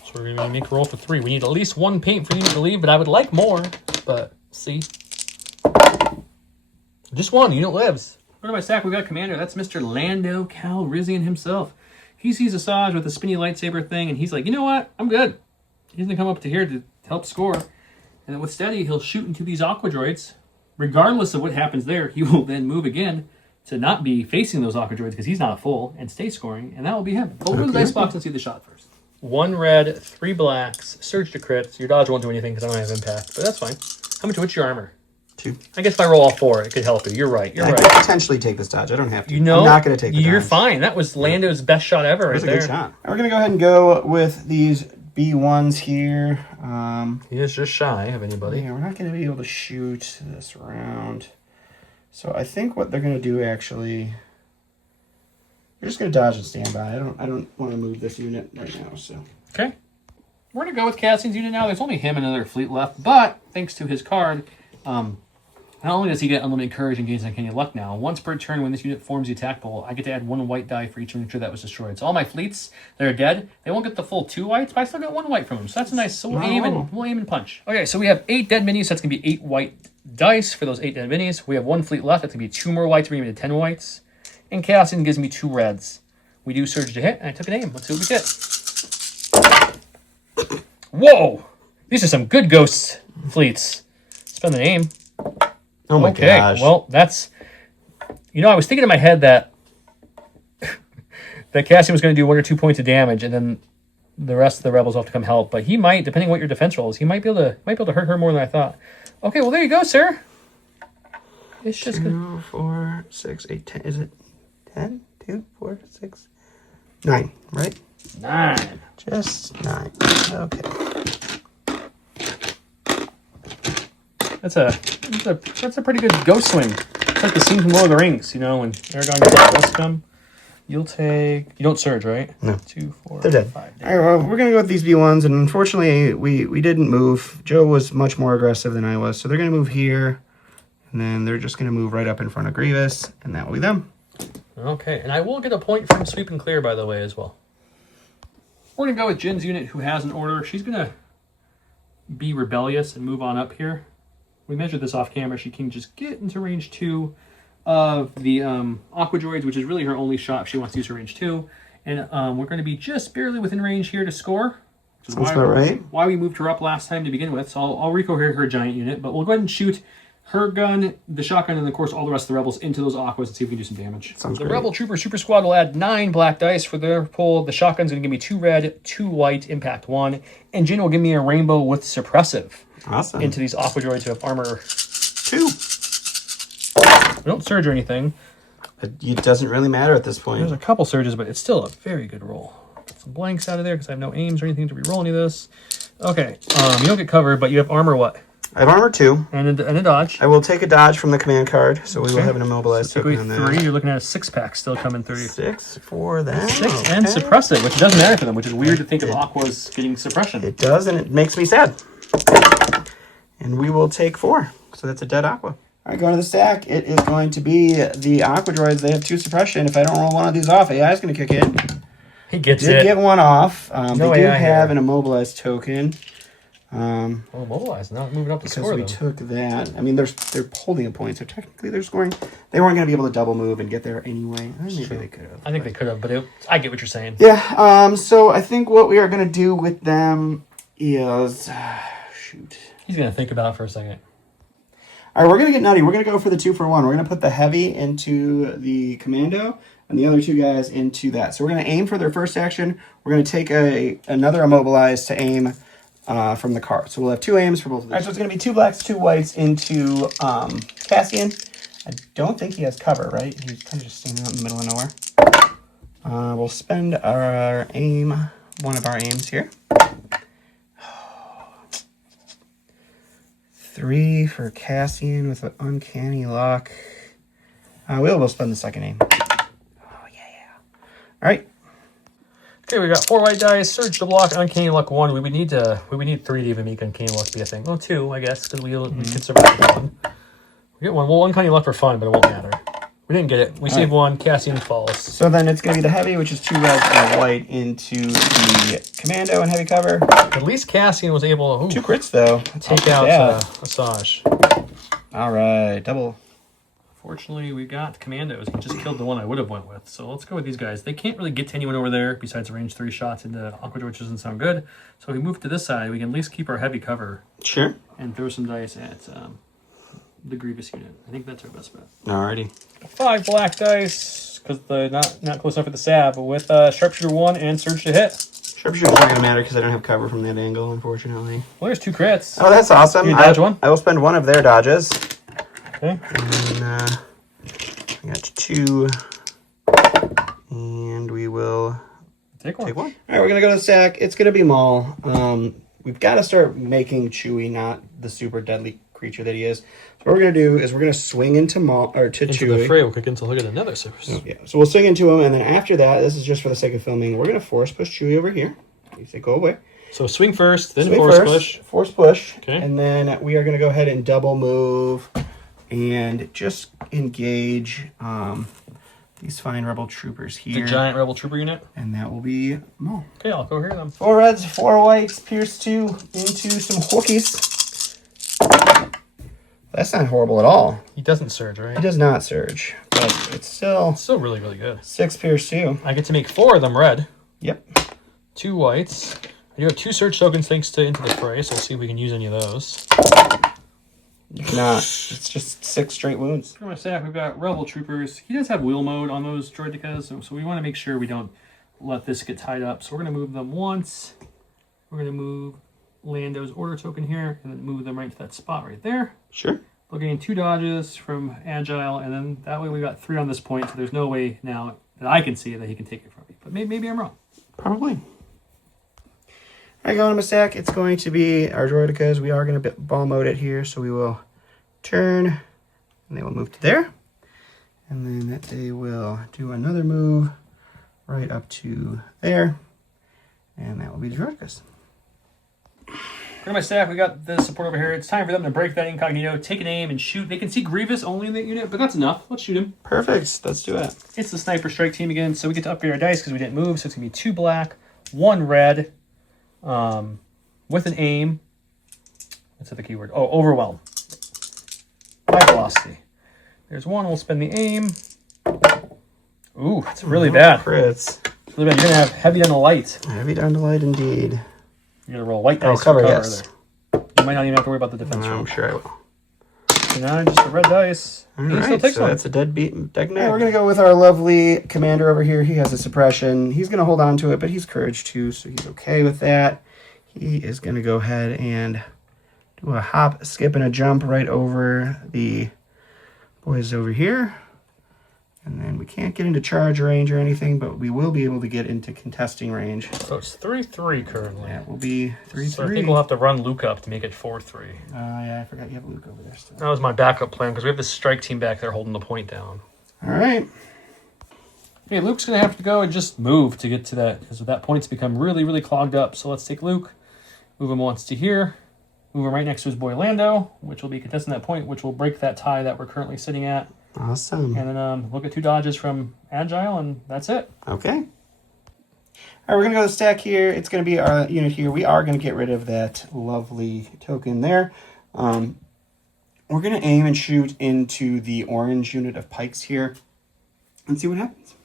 So we're going to make a roll for 3. We need at least 1 paint for you to leave, but I would like more. But see. Just 1. Unit lives. Over my stack, we got Commander. That's Mr. Lando Calrissian himself. He sees Asajj with a spinny lightsaber thing, and he's like, you know what? I'm good. He's going to come up to here to help score. And then with Steady, he'll shoot into these Aqua Droids. Regardless of what happens there, he will then move again to not be facing those Aqua Droids because he's not a full and stay scoring, and that will be him. But we'll go to the dice box and see the shot first. 1 red, 3 blacks, surge to crits. Your dodge won't do anything because I don't have impact, but that's fine. How much? What's your armor? 2. I guess if I roll all 4, it could help you. You're right. I could potentially take this dodge. I don't have to. You know, I'm not going to take the You're dodge. fine. That was Lando's best shot ever right there. That was a good shot. We're going to go ahead and go with these B1s here. He is just shy of anybody. Yeah, we're not going to be able to shoot this round. So I think what they're going to do actually... They're just going to dodge and stand by. I don't want to move this unit right now, so... Okay. We're going to go with Cassian's unit now. There's only him and another fleet left, but thanks to his card... not only does he get unlimited courage and gains uncanny luck now, once per turn when this unit forms the attack pool, I get to add 1 white die for each miniature that was destroyed. So all my fleets that are dead, they won't get the full 2 whites, but I still got 1 white from them. So that's a nice. So we'll aim and punch. Okay, so we have 8 dead minis. So that's gonna be 8 white dice for those 8 dead minis. We have 1 fleet left. That's gonna be 2 more whites, bringing me to 10 whites. And Cassian gives me 2 reds. We do surge to hit, and I took an aim. Let's see what we get. Whoa! These are some good ghost fleets. Spend the name. Oh my gosh. Well, that's... You know, I was thinking in my head that that Cassian was going to do 1 or 2 points of damage, and then the rest of the rebels will have to come help. But he might, depending on what your defense roll is, he might be able to hurt her more than I thought. Okay, well there you go, sir. It's just 2, 4, 6, 8, 10. Is it 10? 2, 4, 6, 9, right? 9. Just 9. Okay. That's a pretty good ghost swing. It's like the scene from Lord of the Rings, you know, when Aragorn gets that ghost come. You don't surge, right? No. 2, 4, They're dead. 5. All right, well, we're going to go with these B1s, and unfortunately, we didn't move. Joe was much more aggressive than I was, so they're going to move here, and then they're just going to move right up in front of Grievous, and that will be them. Okay, and I will get a point from sweep and clear, by the way, as well. We're going to go with Jin's unit, who has an order. She's going to be rebellious and move on up here. We measured this off camera. She can just get into range 2 of the Aqua Droids, which is really her only shot if she wants to use her range 2. And we're going to be just barely within range here to score. Which is Sounds about right. Why we moved her up last time to begin with. So I'll recohere her giant unit, but we'll go ahead and shoot her gun, the shotgun, and of course all the rest of the rebels into those Aquas and see if we can do some damage. Sounds the great. Rebel Trooper Super Squad will add 9 black dice for their pull. The shotgun's going to give me 2 red, 2 white, impact 1. And Jin will give me a rainbow with suppressive. Awesome. Into these Aqua Droids who have armor 2. We don't surge or anything. It doesn't really matter at this point. There's a couple surges, but it's still a very good roll. Get some blanks out of there because I have no aims or anything to re-roll any of this. Okay, you don't get covered, but you have armor what? I have armor 2. And a dodge. I will take a dodge from the command card, so we will have an immobilized token on that. 3, you're looking at a 6-pack still coming through. 6 for that. 6 okay. and suppressive, which doesn't matter for them, which is weird to think of Aquas getting suppression. It does, and it makes me sad. And we will take 4. So that's a dead Aqua. All right, going to the stack. It is going to be the Aqua Droids. They have 2 suppression. If I don't roll one of these off, AI is going to kick in. He gets Did it. get one off. No they do AI have here. an immobilized token. Mobilized, not moving up to Because score we them. took that. I mean, they're holding a point, so technically they're scoring. They weren't going to be able to double move and get there anyway. Maybe they could have. I think they could have, but I get what you're saying. Yeah. So I think what we are going to do with them is shoot. He's going to think about it for a second. All right, we're going to get nutty. We're going to go for the 2 for 1. We're going to put the heavy into the commando and the other 2 guys into that. So we're going to aim for their first action. We're going to take another immobilized to aim from the card. So we'll have 2 aims for both of these. All right, so it's going to be 2 blacks, 2 whites into Cassian. I don't think he has cover, right? He's kind of just standing out in the middle of nowhere. We'll spend our aim, one of our aims here. 3 for Cassian with an uncanny luck. We will spend the second aim. Oh, yeah. All right. Okay, we got 4 white dice, surge to block, uncanny luck 1. We would need 3 to even make uncanny luck be a thing. Well, 2, I guess, because we could survive with 1. We get 1. Well, uncanny luck for fun, but it won't matter. We didn't get it. We saved 1. Cassian falls. So then it's going to be the heavy, which is 2 red and a white into the commando and heavy cover. At least Cassian was able to 2 crits, though. take out Asajj. All right, double. Fortunately, we got commandos. We just killed the one I would have went with. So let's go with these guys. They can't really get to anyone over there besides range 3 shots into Aqua Droid, which doesn't sound good. So if we move to this side, we can at least keep our heavy cover. Sure. And throw some dice at the Grievous unit. I think that's our best bet. Alrighty. 5 black dice, because they're not close enough for the sab, but with Sharpshooter 1 and Surge to hit. Sharpshooter's not going to matter because I don't have cover from that angle, unfortunately. Well, there's 2 crits. Oh, that's awesome. You dodge one? I will spend 1 of their dodges. Okay. And I got 2. And we will Take 1. All right, we're going to go to the stack. It's going to be Maul. We've got to start making Chewie not the super deadly creature that he is. So what we're going to do is we're going to swing into Maul, or to Into Chewie. the fray, we'll kick into look at another source. Oh, yeah. So we'll swing into him, and then after that, this is just for the sake of filming, we're going to force push Chewie over here. You say go away. So swing first, then Swing force first, push. Force push. Okay. And then we are going to go ahead and double move and just engage these fine rebel troopers The here. giant rebel trooper unit. And that will be Maul. Okay, I'll go here then. 4 reds, 4 whites, pierce 2 into some hookies. That's not horrible at all. He doesn't surge, It right? does not surge, but it's still Still really, really good. 6 pierce 2. I get to make 4 of them red. Yep. 2 whites. I do have 2 surge tokens thanks to Into the Fray, so we'll see if we can use any of those. You cannot. It's just 6 straight wounds. For my staff, we've got rebel troopers. He does have wheel mode on those droidicas, so we want to make sure we don't let this get tied up. So we're going to move them once. We're going to move Lando's order token here and then move them right to that spot right there. Sure. We'll gain 2 dodges from Agile, and then that way we got 3 on this point, so there's no way now that I can see that he can take it from me. But maybe I'm wrong. Probably. All right, going to my stack. It's going to be our Droidicas. We are going to ball mode it here, so we will turn, and they will move to there. And then they will do another move right up to there, and that will be the Droidicas. For my staff, we got the support over here. It's time for them to break that incognito, take an aim, and shoot. They can see Grievous only in that unit, but that's enough. Let's shoot him. Perfect. Let's do it. It's the Sniper Strike team again, so we get to upgrade our dice because we didn't move, so it's going to be 2 black, 1 red, with an aim. What's the keyword? Oh, overwhelm. High velocity. There's 1. We'll spend the aim. Ooh, it's really bad. Crits. It's really bad. You're going to have heavy down the light. Heavy down the light, indeed. You're going to roll white dice cover, for yes. there. You might not even have to worry about the defense roll. I'm sure I will. So now just the red dice. All He right, still takes so one. that's a dead deck. We're going to go with our lovely commander over here. He has a suppression. He's going to hold on to it, but he's courage too, so he's okay with that. He is going to go ahead and do a hop, skip, and a jump right over the boys over here. And then we can't get into charge range or anything, but we will be able to get into contesting range. So it's 3-3 currently. That will be 3-3. So I think we'll have to run Luke up to make it 4-3. Yeah, I forgot you have Luke over there still. That was my backup plan because we have this strike team back there holding the point down. All right. Okay, Luke's going to have to go and just move to get to that because that point's become really, really clogged up. So let's take Luke, move him once to here, move him right next to his boy Lando, which will be contesting that point, which will break that tie that we're currently sitting at. Awesome. And then we'll get 2 dodges from Agile, and that's it. Okay. All right, we're going to go to the stack here. It's going to be our unit here. We are going to get rid of that lovely token there. We're going to aim and shoot into the orange unit of pikes here and see what happens.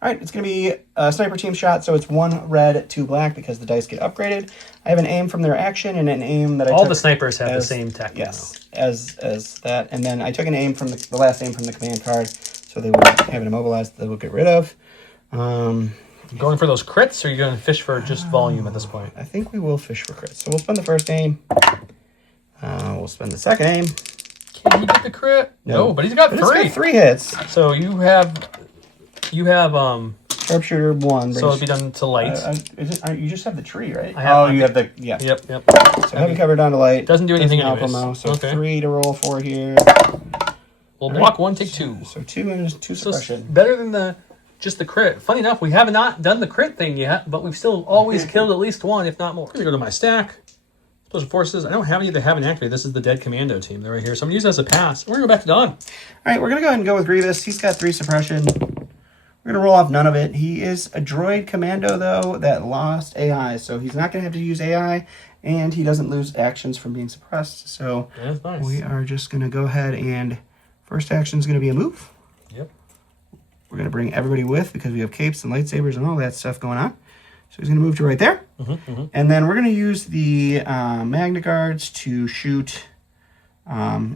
All right, it's going to be a sniper team shot, so it's 1 red, 2 black because the dice get upgraded. I have an aim from their action and an aim that I All took the snipers have as, the same tech. Yes, as that. And then I took an aim from the last aim from the command card, so they will have an immobilized that they will get rid of. Going for those crits, or are you going to fish for just volume at this point? I think we will fish for crits. So we'll spend the first aim. We'll spend the second aim. Can he get the crit? No, but he's got 3. It's got 3 hits. So you have Sharpshooter 1. so it'll be done to light. You just have the tree, right? I you have the yeah. Yep. So heavy cover down to light. Doesn't do anything help anyways. him out, so Okay. 3 to roll for here. We'll block 1, take 2. So 2 and 2 So it's suppression. better than just the crit. Funny enough, we have not done the crit thing yet, but we've still always killed at least 1, if not more. I'm gonna go to my stack. Special forces. I don't have any that haven't activated. This is the dead commando team. They're right here. So I'm gonna use it as a pass. We're gonna go back to Don. All right, we're gonna go ahead and go with Grievous. He's got 3 suppression. We're gonna roll off none of it. He is a droid commando though that lost AI, so he's not gonna have to use AI, and he doesn't lose actions from being suppressed. So Yeah, that's nice. we are just gonna go ahead and first action is gonna be a move. Yep. We're gonna bring everybody with because we have capes and lightsabers and all that stuff going on. So he's gonna move to right there, and then we're gonna use the Magna Guards to shoot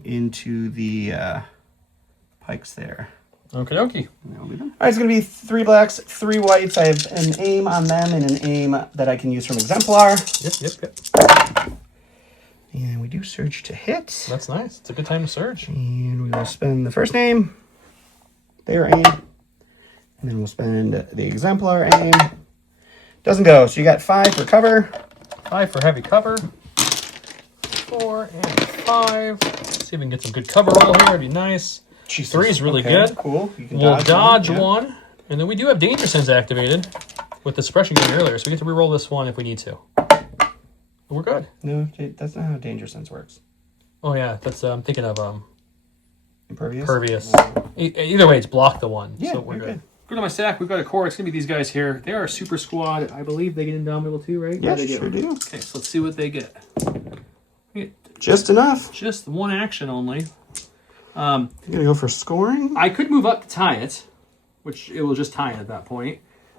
into the pikes there. Okie dokie. All right, it's going to be 3 blacks, 3 whites. I have an aim on them and an aim that I can use from Exemplar. Yep. And we do surge to hit. That's nice. It's a good time to surge. And we will spend the first aim, their aim, and then we'll spend the Exemplar aim. Doesn't go, so you got 5 for cover. 5 for heavy cover. 4 and 5. Let's see if we can get some good cover roll here. It'd be nice. Jesus. 3 is really Okay, good. Cool. You can We'll dodge yeah. 1. And then we do have Danger Sense activated with the suppression gun earlier, so we get to reroll this 1 if we need to. We're good. No, that's not how Danger Sense works. Oh yeah, that's I'm thinking of Impervious? Pervious. Either way, it's block the 1, Yeah, so we're you're good. Go to my stack. We've got a core. It's gonna be these guys here. They are a super squad. I believe they get Indomitable too, right? Yeah, they sure do. Okay, so let's see what they get. Just enough. Just 1 action only. You're going to go for scoring? I could move up to tie it, which it will just tie it at that point.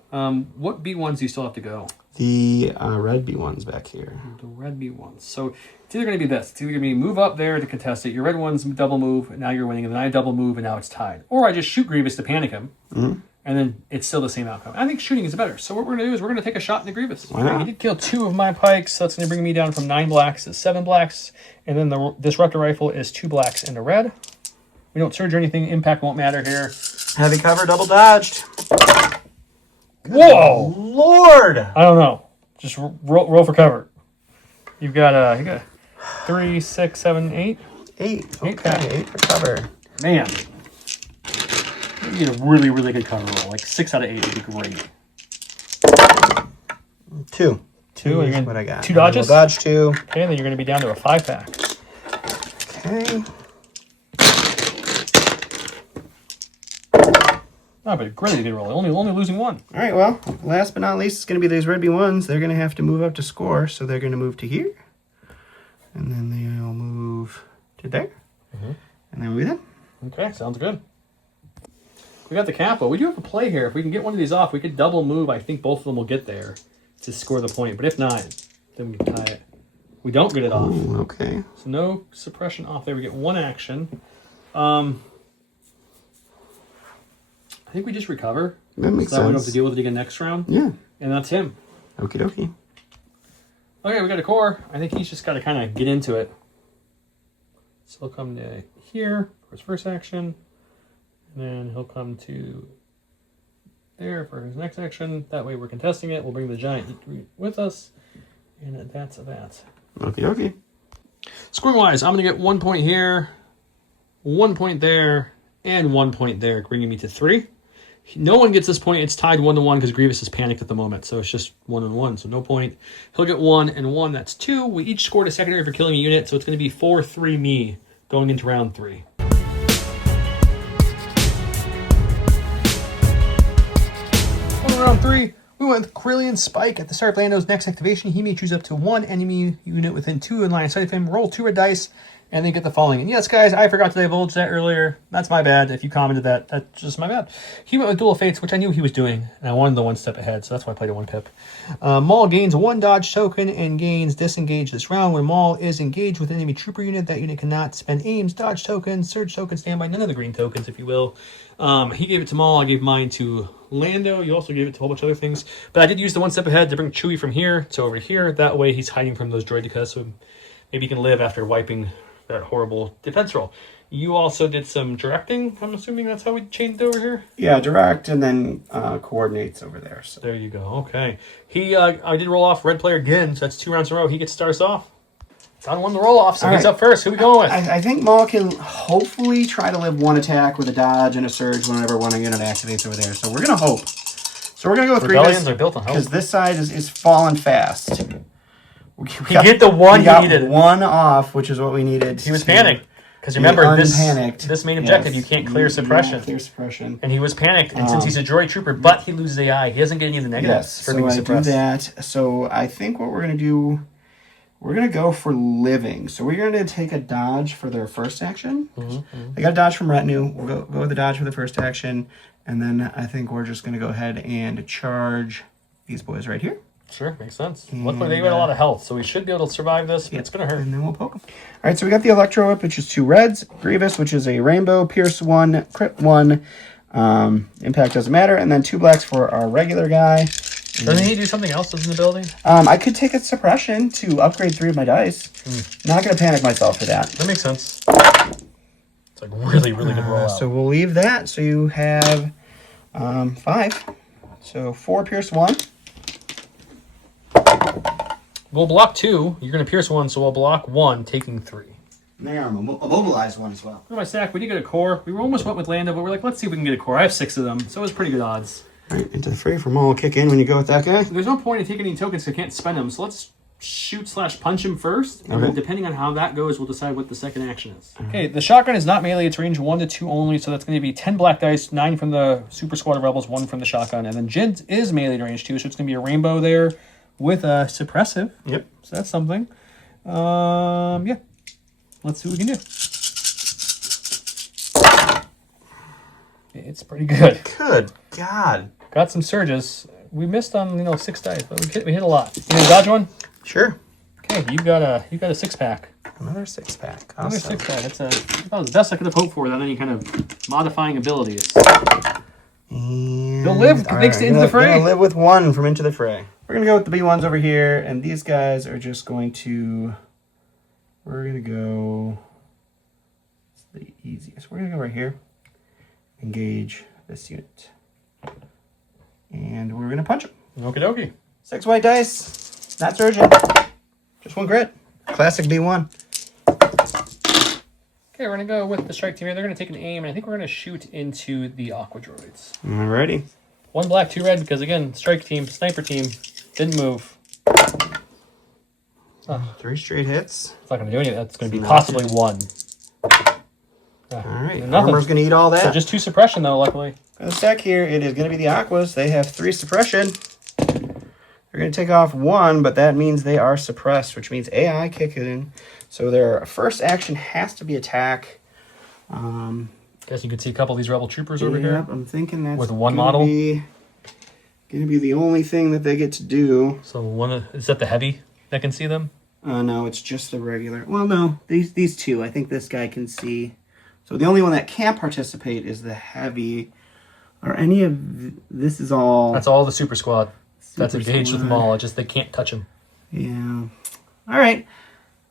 What B1s do you still have to go? The red B1's back here. The red B1s. So it's either going to be this. It's either going to be move up there to contest it. Your red one's double move, and now you're winning, and then I double move, and now it's tied. Or I just shoot Grievous to panic him, and and then it's still the same outcome. I think shooting is better. So what we're going to do is we're going to take a shot in the Grievous. Why not? He did kill 2 of my pikes, so that's going to bring me down from 9 blacks to 7 blacks. And then the Disruptor Rifle is 2 blacks and a red. We don't surge or anything. Impact won't matter here. Heavy cover, double dodged. Whoa! Lord! I don't know. Just roll for cover. You've got you got 3, 6, 7, 8. 8. Eight Okay, 8 for cover. Man. You get a really, really good cover roll. Like 6 out of 8 would be great. 2. 2, and is what I got. 2 dodges? Double dodge 2. Okay, then you're going to be down to a 5-pack. Okay. Oh, but really good roll. Only losing 1. All right, well, last but not least, it's going to be these red B1s. They're going to have to move up to score, so they're going to move to here. And then they'll move to there. And then we'll be done. Okay, sounds good. We got the capo. We do have a play here. If we can get one of these off, we could double move. I think both of them will get there to score the point. But if not, then we can tie it. We don't get it off. Ooh, okay. So no suppression off there. We get 1 action. I think we just recover. That makes so that we don't have sense. to deal with it again next round. Yeah. And that's him. Okie dokie. Okay, we got a core. I think he's just got to kind of get into it. So he'll come to here for his first action. And then he'll come to there for his next action. That way we're contesting it. We'll bring the giant with us. And that's that. Okie dokie. Scoring wise, I'm going to get 1 point here, 1 point there, and 1 point there, bringing me to 3. No one gets this point. It's tied 1-1 because Grievous is panicked at the moment. So it's just 1-1. So no point. He'll get 1 and 1. That's 2. We each scored a secondary for killing a unit. So it's going to be 4-3 me going into round 3. On round 3, we went with Krillian Spike. At the start of Lando's next activation, he may choose up to 1 enemy unit within 2 in line of sight of him, roll 2 red dice, and then get the following. And yes, guys, I forgot to divulge that earlier. That's my bad. If you commented that, that's just my bad. He went with Duel of Fates, which I knew he was doing, and I wanted the 1 step ahead, so that's why I played a 1 pip. Maul gains 1 dodge token and gains disengage this round. When Maul is engaged with an enemy trooper unit, that unit cannot spend aims, dodge tokens, surge tokens, standby, none of the green tokens, if you will. He gave it to Maul. I gave mine to Lando. You also gave it to a whole bunch of other things. But I did use the 1 step ahead to bring Chewie from here to over here. That way he's hiding from those droidicas, so maybe he can live after wiping that horrible defense roll. You also did some directing. I'm assuming that's how we changed over here? Yeah, direct and then coordinates over there. So. There you go. Okay. I did roll off red player again, so that's 2 rounds in a row. He gets stars off. It's on 1 the roll off, so he's up first. Who we going with? I think Maul can hopefully try to live 1 attack with a dodge and a surge whenever 1 unit activates over there. So we're going to hope. So we're going to go with Rebellions Grievous are built on hope. because this side is falling fast. He hit the 1 he needed. 1 off, which is what we needed. He was panicked. Because remember, this main objective, Yes. you can't clear suppression. Yeah, clear suppression. And he was panicked. And since he's a droid trooper, but he loses AI, he doesn't get any of the negatives for being so I suppressed. do that. So I think what we're going to do, we're going to go for living. So we're going to take a dodge for their first action. They got a dodge from Retinue. We'll go with the dodge for the first action. And then I think we're just going to go ahead and charge these boys right here. Sure, makes sense. Luckily, they got a lot of health, so we should be able to survive this, but it's going to hurt. And then we'll poke them. All right, so we got the Electro Whip, which is 2 reds. Grievous, which is a rainbow. Pierce 1, crit 1. Impact doesn't matter. And then 2 blacks for our regular guy. Doesn't he do something else that's in the building? I could take a suppression to upgrade 3 of my dice. Not going to panic myself for that. That makes sense. It's like really, really good roll out. So we'll leave that. So you have 5. So 4 pierce 1. We'll block 2. You're going to pierce 1, so we'll block 1, taking 3. And they are immobilized 1 as well. Look at my stack. We did get a core. We almost went with Lando, but we're like, let's see if we can get a core. I have 6 of them, so it was pretty good odds. All right, into the fray for Maul. Kick in when you go with that guy. There's no point in taking any tokens because I can't spend them, so let's shoot/punch him first, and then depending on how that goes, we'll decide what the second action is. Okay, the shotgun is not melee. It's range 1 to 2 only, so that's going to be 10 black dice, 9 from the Super Squad of Rebels, 1 from the shotgun, and then Jid is melee to range 2, so it's going to be a rainbow there with a suppressive. Yep. So that's something. Yeah. Let's see what we can do. It's pretty good. Good God. Got some surges. We missed on 6 dice, but we hit a lot. You gonna dodge one? Sure. Okay, you got a 6-pack. Another 6-pack. Another 6-pack. That's that was the best I could have hoped for without any kind of modifying abilities. And They'll live thanks to Into the Fray. Gonna live with one from Into the Fray. We're gonna go with the B1s over here, and these guys are just going to. We're gonna go. It's the easiest. We're gonna go right here. Engage this unit, and we're gonna punch them. Okie dokie. 6 white dice. Not surging. Just 1 crit. Classic B1. Okay, we're gonna go with the strike team here. They're gonna take an aim, and I think we're gonna shoot into the Aqua Droids. Alrighty. 1 black, 2 red, because again, strike team, sniper team, didn't move. 3 straight hits. It's not gonna do anything. That's gonna be possibly 1. Alright, nothing. Armor's gonna eat all that. So just 2 suppression though, luckily. The stack here, it is gonna be the Aquas. They have 3 suppression. They're gonna take off 1, but that means they are suppressed, which means AI kick it in. So their first action has to be attack. Guess you can see a couple of these rebel troopers over here. I'm thinking that's with 1 model. Gonna be the only thing that they get to do. So is that the heavy that can see them? No, it's just the regular. Well, no, these 2. I think this guy can see. So the only one that can participate is the heavy. Or any of this is all. That's all the super squad. That's Super engaged with them squad. all. It's just they can't touch them. Yeah. All right.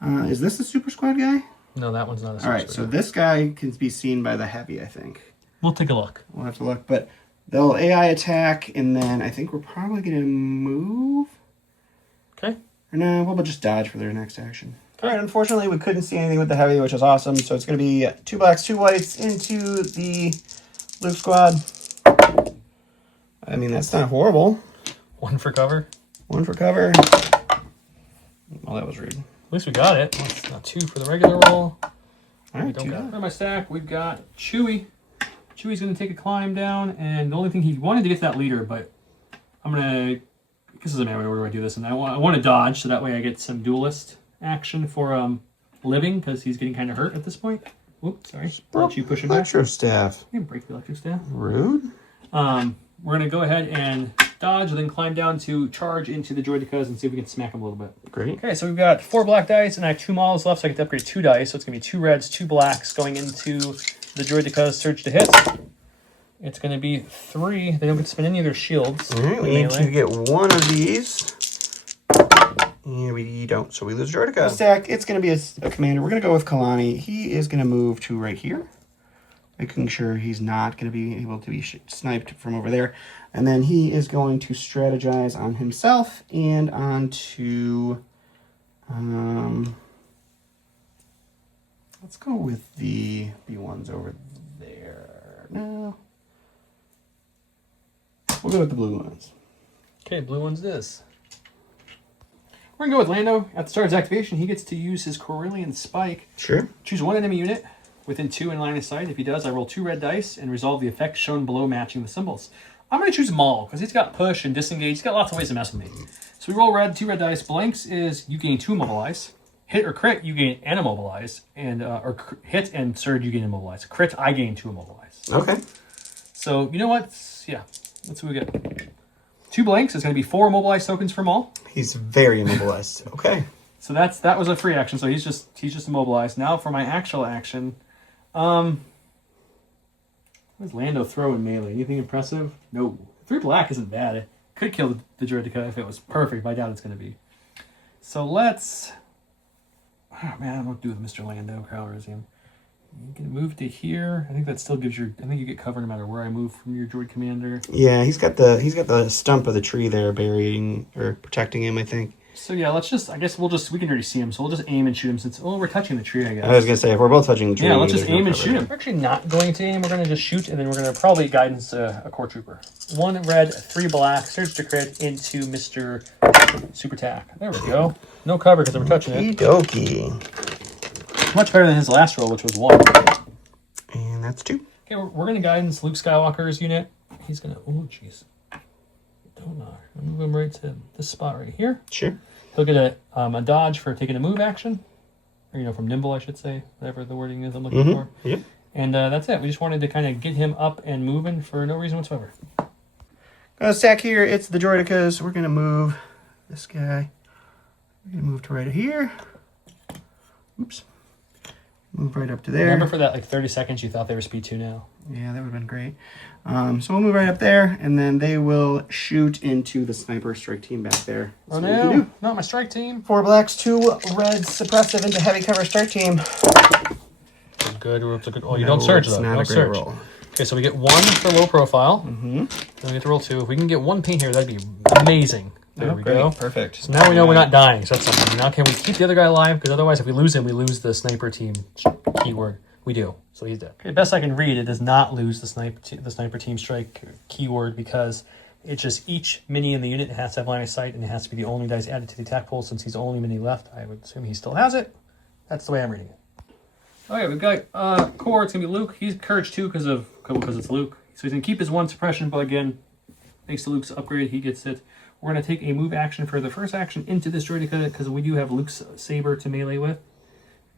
Is this the super squad guy? No, that one's not a super All right, so this guy can be seen by the heavy, I think. We'll take a look. We'll have to look, but they'll AI attack, and then I think we're probably going to move. Okay. Or no, we'll just dodge for their next action. All right, unfortunately, we couldn't see anything with the heavy, which is awesome. So it's going to be 2 blacks, 2 whites into the Luke squad. I mean, that's not horrible. 1 for cover. 1 for cover. Well, that was rude. At least we got it. That's not 2 for the regular roll. All right, We don't 2 got down. for my stack. We've got Chewie. Chewie's going to take a climb down, and the only thing he wanted to get to that leader, but I'm going to. This is a matter where do I do this, and I want to dodge so that way I get some duelist action for living because he's getting kind of hurt at this point. Oops, sorry. I'll let you push him back. Electro staff. You can break the electric staff. Rude. We're going to go ahead and dodge, and then climb down to charge into the droidicas and see if we can smack him a little bit. Great. Okay, so we've got 4 black dice, and I have 2 models left, so I get to upgrade 2 dice. So it's going to be 2 reds, 2 blacks going into the droidicas surge to hit. It's going to be 3. They don't get to spend any of their shields. All right, we need to get 1 of these. And we don't, so we lose Droidica. Stack, it's going to be a commander. We're going to go with Kalani. He is going to move to right here, making sure he's not going to be able to be sniped from over there. And then he is going to strategize on himself and onto... let's go with the B1s over there. No. We'll go with the blue ones. Okay, blue one's this. We're going to go with Lando. At the start of his activation, he gets to use his Corellian Spike. Sure. Choose 1 enemy unit within 2 in line of sight. If he does, I roll 2 red dice and resolve the effect shown below matching the symbols. I'm going to choose Maul because he's got push and disengage. He's got lots of ways to mess with me. So we roll 2 red dice. Blanks is you gain 2 immobilize. Hit or crit, you gain an immobilize. And, hit and surge, you gain immobilize. Crit, I gain 2 immobilize. Okay. So, you know what? Yeah, that's what we get. 2 blanks is going to be 4 immobilized tokens for Maul. He's very immobilized. Okay. So that was a free action. So he's just immobilized. Now for my actual action, what does Lando throw in melee? Anything impressive? No. 3 black isn't bad. It could kill the Droidica if it was perfect, but I doubt it's going to be. So let's. Oh man, I don't know what to do with Mr. Lando Calrissian. You can move to here. I think that still gives I think you get cover no matter where I move from your droid commander. Yeah, he's got the stump of the tree there burying or protecting him, I think. So yeah, I guess we can already see him, so we'll just aim and shoot him since we're touching the tree, I guess. I was gonna say if we're both touching the tree. Yeah, let's just there's aim no and cover shoot there. him. We're actually not going to aim, we're gonna just shoot, and then we're gonna probably guidance a core trooper. 1 red, 3 black, surge to crit into Mr. Super Tack. There we go. No cover because we're touching it. Okie Much better than his last roll, which was 1. And that's 2. Okay, we're going to guidance Luke Skywalker's unit. He's going to... Oh, jeez. Don't know. I'll move him right to this spot right here. Sure. He'll get a dodge for taking a move action. Or, from nimble, I should say. Whatever the wording is I'm looking for. Yep. And that's it. We just wanted to kind of get him up and moving for no reason whatsoever. Gonna stack here. It's the Droidicas. We're going to move this guy. We're going to move to right here. Oops. Move right up to there. Remember for that like 30 seconds you thought they were speed 2 now. Yeah, that would have been great. So we'll move right up there, and then they will shoot into the sniper strike team back there. Oh That's what we can no, do. not my strike team. 4 blacks, 2 reds, suppressive into heavy cover strike team. It's a good. Oh, you don't surge though. Not Don't a great surge. roll. Okay, so we get 1 for low profile. Mm-hmm. Then we get to roll 2. If we can get 1 paint here, that'd be amazing. There we go. Perfect. So now we know we're not dying. So that's something. Now can we keep the other guy alive? Because otherwise, if we lose him, we lose the sniper team keyword. We do. So he's dead. Okay, best I can read, it does not lose the sniper team strike keyword because it's just each mini in the unit has to have line of sight and it has to be the only dice added to the attack pool. Since he's the only mini left, I would assume he still has it. That's the way I'm reading it. Okay, we've got core. It's gonna be Luke. He's courage 2 because it's Luke. So he's gonna keep his 1 suppression, but again, thanks to Luke's upgrade, he gets it. We're gonna take a move action for the first action into this droideka because we do have Luke's saber to melee with.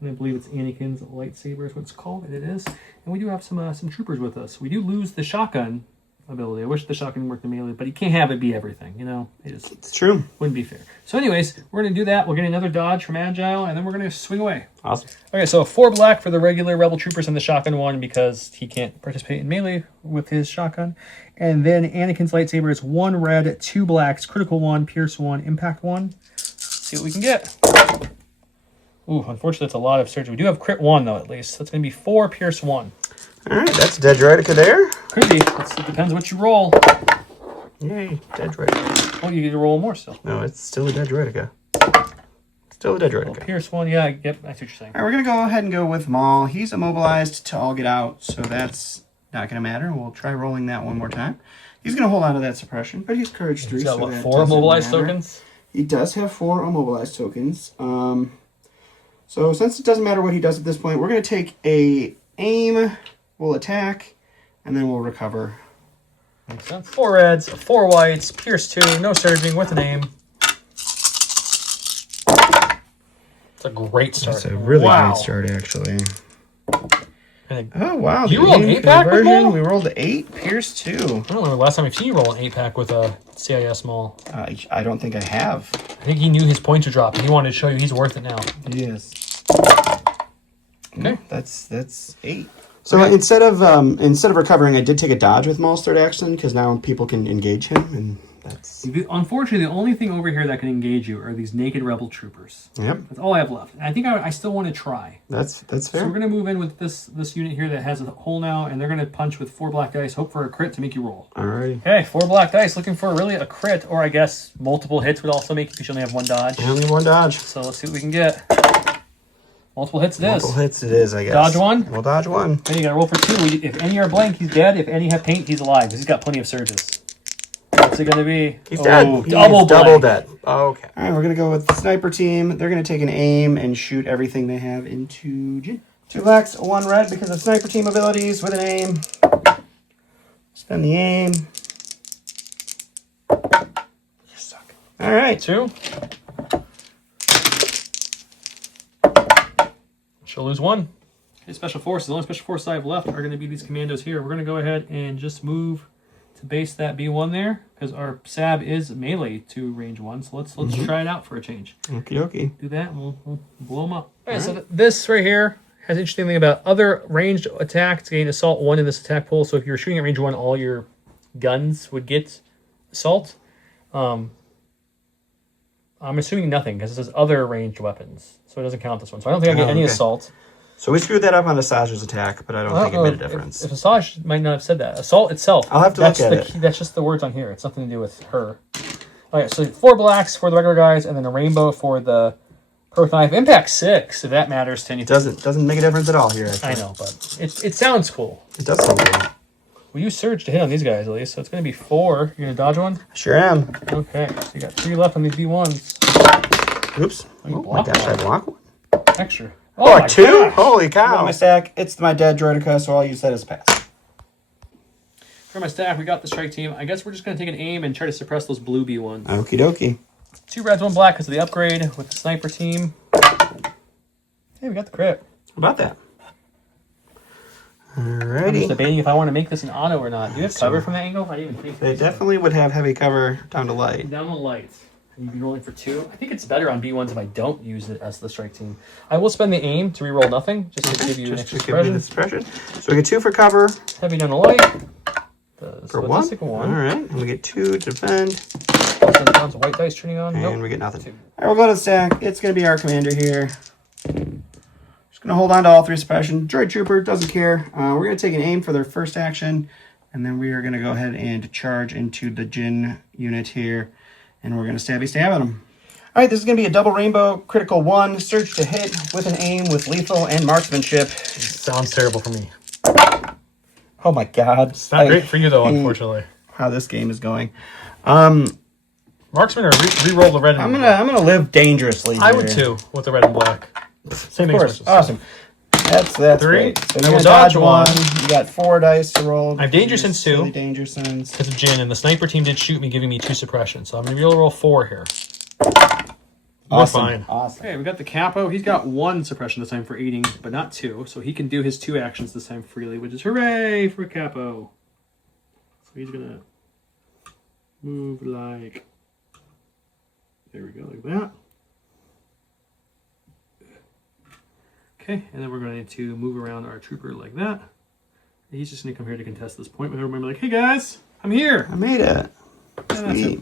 And I believe it's Anakin's lightsaber is what it's called, and it is. And we do have some troopers with us. We do lose the shotgun ability. I wish the shotgun worked in melee, but you can't have it be everything, you know? It's true. Wouldn't be fair. So anyways, we're going to do that. We'll get another dodge from Agile, and then we're going to swing away. Awesome. Okay, so 4 black for the regular Rebel Troopers and the shotgun one because he can't participate in melee with his shotgun. And then Anakin's lightsaber is 1 red, 2 blacks, critical 1, pierce 1, impact 1. Let's see what we can get. Ooh, unfortunately, that's a lot of surgery. We do have crit 1, though, at least. That's going to be 4, pierce 1. All right, that's dead droideka there. Could be. It depends what you roll. Yay, dead droideka. Oh, you get to roll more still. No, it's still a dead droideka. Still a dead droideka. Oh, pierce 1, yeah, yep, I see what you're saying. All right, we're going to go ahead and go with Maul. He's immobilized to all get out, so that's not going to matter. We'll try rolling that one more time. He's going to hold on to that suppression, but he's courage 3. He's got, so what, that 4 doesn't mobilized matter. tokens? He does have 4 immobilized tokens. So since it doesn't matter what he does at this point, we're going to take a aim, we'll attack, and then we'll recover. Makes sense. 4 reds, 4 whites, pierce 2, no surging with an aim. It's a great start. That's a really wow. great start, actually. And Oh, wow. You the rolled aim 8-pack with conversion, Maul? we rolled 8, pierce 2. I don't remember the last time I've seen you roll an 8-pack with a CIS Maul. I don't think I have. I think he knew his points would drop, and he wanted to show you he's worth it now. Yes. Okay. That's 8. So instead of recovering, I did take a dodge with Maul's third action because now people can engage him, and that's. Unfortunately, the only thing over here that can engage you are these naked rebel troopers. Yep. That's all I have left. And I think I still want to try. That's fair. So we're gonna move in with this unit here that has a hole now, and they're gonna punch with 4 black dice, hope for a crit to make you roll. Alrighty. Okay, 4 black dice, looking for really a crit, or I guess multiple hits would also make it because you only have 1 dodge. Only 1 dodge. So let's see what we can get. Multiple hits it is. Multiple hits it is, I guess. Dodge 1? We'll dodge 1. Then you gotta roll for 2. If any are blank, he's dead. If any have paint, he's alive. Because he's got plenty of surges. What's it gonna be? He's dead. He's Double dead. Okay. All right, we're going to go with the sniper team. They're going to take an aim and shoot everything they have into Jin. 2 blacks, 1 red because of sniper team abilities with an aim. Spend the aim. You suck. All right. 2. She'll lose 1. Okay, special forces. The only special forces I have left are going to be these commandos here. We're going to go ahead and just move to base that B1 there because our SAB is melee to range 1. So let's try it out for a change. Okie dokie. Do that and we'll blow them up. All right, so this right here has an interesting thing about other ranged attacks gain assault 1 in this attack pool. So if you're shooting at range 1, all your guns would get assault. I'm assuming nothing because it says other ranged weapons. So it doesn't count this one. So I don't think I get any assault. So we screwed that up on Asajj's attack, but I don't think it made a difference. If Asajj might not have said that. Assault itself. I'll have to look at it. That's just the words on here. It's nothing to do with her. All right, so 4 blacks for the regular guys, and then a rainbow for the Proth Knife. Impact 6, if that matters to anything. Doesn't make a difference at all here, actually. I know, but it sounds cool. It does sound cool. Well, you surge to hit on these guys, at least, so it's going to be 4. You're going to dodge 1? Sure am. Okay, so you got 3 left on these B1s. Oops. Oh my gosh, I block 1. Extra. Oh, 2? Gosh. Holy cow. My stack, it's my dead droideka, so I'll use that as a pass. For my staff, we got the strike team. I guess we're just going to take an aim and try to suppress those blue B1s. Okie dokie. 2 reds, 1 black because of the upgrade with the sniper team. Hey, we got the crit. How about that? I'm Alrighty. just debating if I want to make this an auto or not. Do you have cover from that angle? I didn't even think They definitely would have heavy cover down to light. Down the lights. You'd be rolling for 2. I think it's better on B1s if I don't use it as the strike team. I will spend the aim to reroll nothing, just to give you an extra suppression. So we get 2 for cover. Heavy down the light. For 1. All right. And we get 2 to defend. Sounds white dice turning on. And we get nothing. 2. All right, we'll go to the stack. It's going to be our commander here. Just going to hold on to all 3 suppression. Droid Trooper doesn't care. We're going to take an aim for their first action. And then we are going to go ahead and charge into the Jin unit here. And we're going to stab at them. All right, this is going to be a double rainbow, critical 1, surge to hit with an aim with lethal and marksmanship. Sounds terrible for me. Oh my god. It's not great for you though, unfortunately. How this game is going. Marksman or re-roll the red and black? I'm gonna live dangerously here. I would too, with the red and black. Same of course. Awesome. That's 3. Great. So I will dodge 1. You got 4 dice to roll. I have danger sense 2. Danger sense. Because of Jin, and the sniper team did shoot me, giving me 2 suppression. So I'm going to roll 4 here. Awesome. We're fine. Awesome. Okay, we got the Capo. He's got 1 suppression this time for aiding, but not 2. So he can do his 2 actions this time freely, which is hooray for Capo. So he's going to move like... There we go, like that. Okay, and then we're going to move around our trooper like that. He's just going to come here to contest this point. We're like, hey guys, I'm here. I made it. Sweet.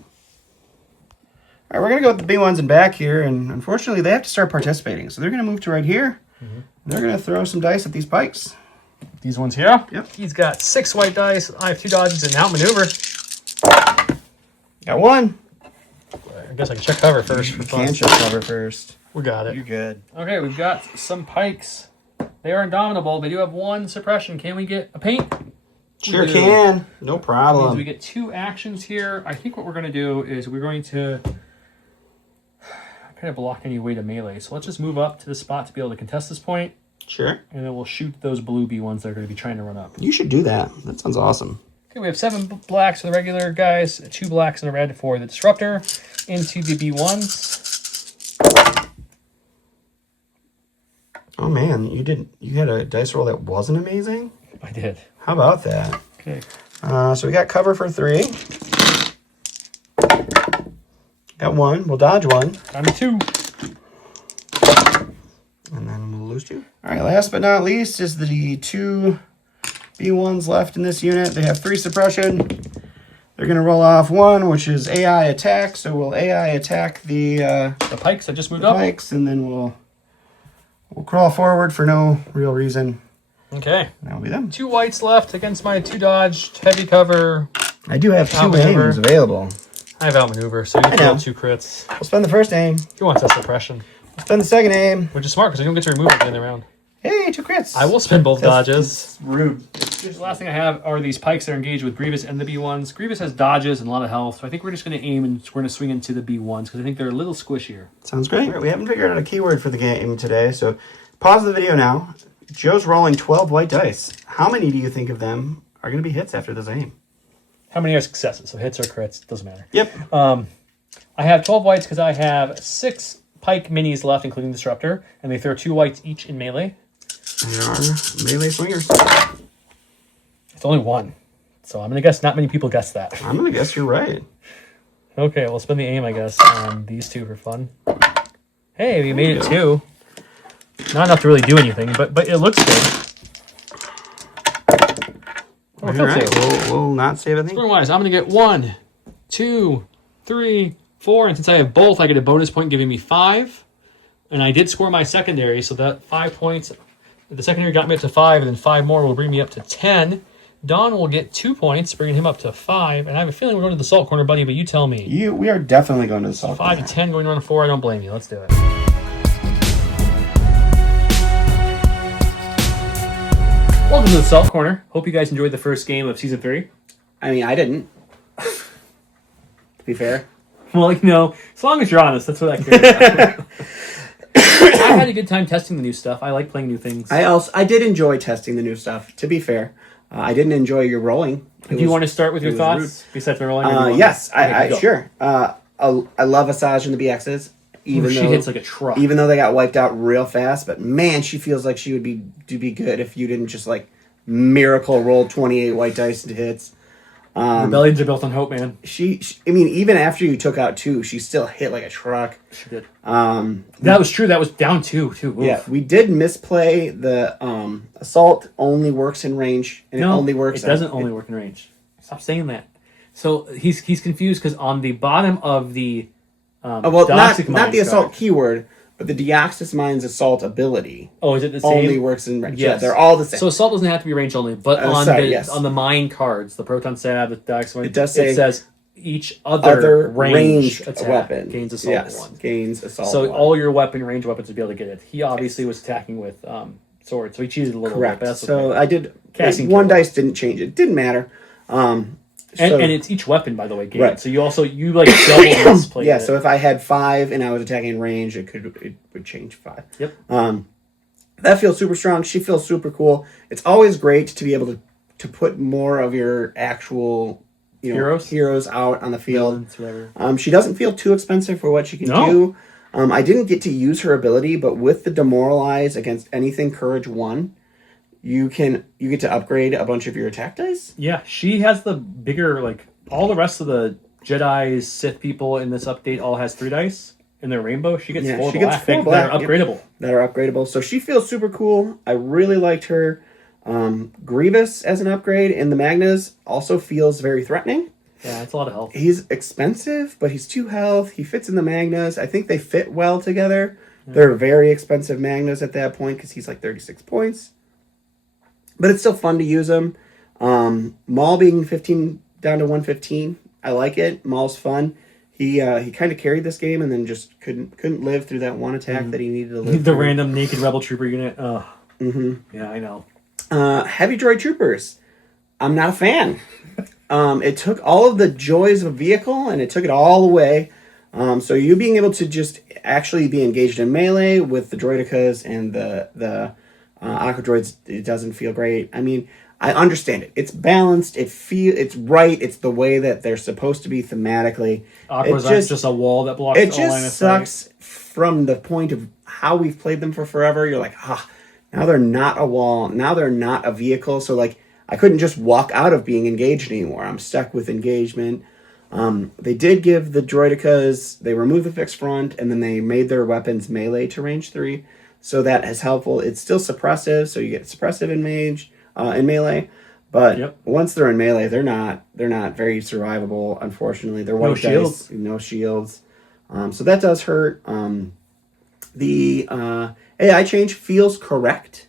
All right, we're going to go with the B1s in back here, and unfortunately they have to start participating. So they're going to move to right here. Mm-hmm. They're going to throw some dice at these pikes. These ones here? Yep. He's got 6 white dice. I have 2 dodges and outmaneuver. Got 1. I guess I can check cover first. You can check cover first. We got it. You're good. Okay, we've got some pikes. They are indomitable. They do have 1 suppression. Can we get a paint? Sure can. No problem. That means we get 2 actions here. I think what we're going to do is we're going to kind of block any way to melee. So let's just move up to the spot to be able to contest this point. Sure. And then we'll shoot those blue B1s that are going to be trying to run up. You should do that. That sounds awesome. Okay, we have 7 blacks for the regular guys, 2 blacks and a red for the disruptor. Into the B1s. Oh man, you had a dice roll that wasn't amazing? I did. How about that? Okay. So we got cover for 3. Got 1. We'll dodge 1. I'm 2. And then we'll lose 2. All right, last but not least is the 2 B1s left in this unit. They have 3 suppression. They're going to roll off 1, which is AI attack. So we'll AI attack the pikes that just moved up. Pikes, and then we'll crawl forward for no real reason. Okay. That'll be them. 2 whites left against my 2 dodged heavy cover. I do have 2 aims available. I have outmaneuver, so you can roll 2 crits. We'll spend the first aim. He wants that suppression. We'll spend the second aim. Which is smart because you don't get to remove it at the end of the round. Hey, 2 crits. I will spend both dodges. It's rude. The last thing I have are these pikes that are engaged with Grievous and the B1s. Grievous has dodges and a lot of health, so I think we're just going to aim and we're going to swing into the B1s because I think they're a little squishier. Sounds great. Right, we haven't figured out a keyword for the game today, so pause the video now. Joe's rolling 12 white dice. How many do you think of them are going to be hits after this aim? How many are successes? So hits or crits, doesn't matter. Yep. I have 12 whites because I have 6 pike minis left, including Disruptor, and they throw 2 whites each in melee. They are melee swingers. It's only 1. So I'm going to guess not many people guess that. I'm going to guess you're right. Okay, we'll spend the aim, I guess, on these 2 for fun. Hey, we made it 2. Not enough to really do anything, but it looks good. All right, we'll not save anything. Score-wise, I'm going to get 1, 2, 3, 4, and since I have both, I get a bonus point giving me 5. And I did score my secondary, so that 5 points... The secondary got me up to 5, and then 5 more will bring me up to 10. Don will get 2 points, bringing him up to 5. And I have a feeling we're going to the salt corner, buddy, but you tell me. We are definitely going to the salt corner. 5 to 10 going on 4, I don't blame you. Let's do it. Welcome to the salt corner. Hope you guys enjoyed the first game of Season 3. I mean, I didn't. To be fair. Well, you know, as long as you're honest, that's what I care about. I had a good time testing the new stuff. I like playing new things. I did enjoy testing the new stuff, to be fair. I didn't enjoy your rolling. Do you want to start with your thoughts? Rude. Besides my rolling? Yes, sure. I love Asajj in the BXs. Even though she hits like a truck. Even though they got wiped out real fast, but man, she feels like she would be good if you didn't just like miracle roll 28 white dice into hits. Rebellions are built on hope, man. I mean, even after you took out 2, she still hit like a truck. She did. That was true. That was down 2 too. Oof. Yeah, we did misplay the assault only works in range, and No, it only works. It doesn't only work in range. Stop saying that. So he's confused because on the bottom of the not the assault keyword, but the Deoxys Mine's assault ability. Oh, is it the same? Only works in range. Yes. Yeah, they're all the same. So assault doesn't have to be range only, but on the mine cards, the proton stab, the Deoxys Mine, it says each other ranged attack weapon gains assault 1. Gains assault. So 1. all your range weapons would be able to get it. He obviously was attacking with sword, so he cheated a little Correct. bit. But that's so okay. I did. Casting one killer. dice didn't change. It didn't matter. And it's each weapon, by the way, gained. Right. So you like double misplayed yeah. it. So if I had 5 and I was attacking in range, it would change 5. Yep. That feels super strong. She feels super cool. It's always great to be able to put more of your actual heroes out on the field. She doesn't feel too expensive for what she can do. I didn't get to use her ability, but with the demoralize against anything courage 1, you get to upgrade a bunch of your attack dice. Yeah, she has the bigger, all the rest of the Jedi, Sith people in this update all has 3 dice in their rainbow. She gets 4 black. That are upgradable. Yep, that are upgradable. So she feels super cool. I really liked her. Grievous as an upgrade in the Magnas also feels very threatening. Yeah, it's a lot of health. He's expensive, but he's 2 health. He fits in the Magnas. I think they fit well together. Yeah. They're very expensive Magnas at that point because he's like 36 points. But it's still fun to use him. Maul being 15 down to 115. I like it. Maul's fun. He kind of carried this game and then just couldn't live through that one attack that he needed to live the through. Random naked rebel trooper unit. Oh. Yeah, I know. Heavy droid troopers. I'm not a fan. It took all of the joys of a vehicle and it took it all away. So you being able to just actually be engaged in melee with the droidicas and the aqua droids, it doesn't feel great. I mean, I understand it. It's balanced. It's right. It's the way that they're supposed to be thematically. Aqua's just a wall that blocks. It just sucks from the point of how we've played them for forever. You're like, now they're not a wall. Now they're not a vehicle. So I couldn't just walk out of being engaged anymore. I'm stuck with engagement. They did give the droidicas, they removed the fixed front, and then they made their weapons melee to range 3. So that is helpful. It's still suppressive, so you get suppressive in melee. But once they're in melee, they're not very survivable, unfortunately. They're white dice, no shields. So that does hurt. The AI change feels correct.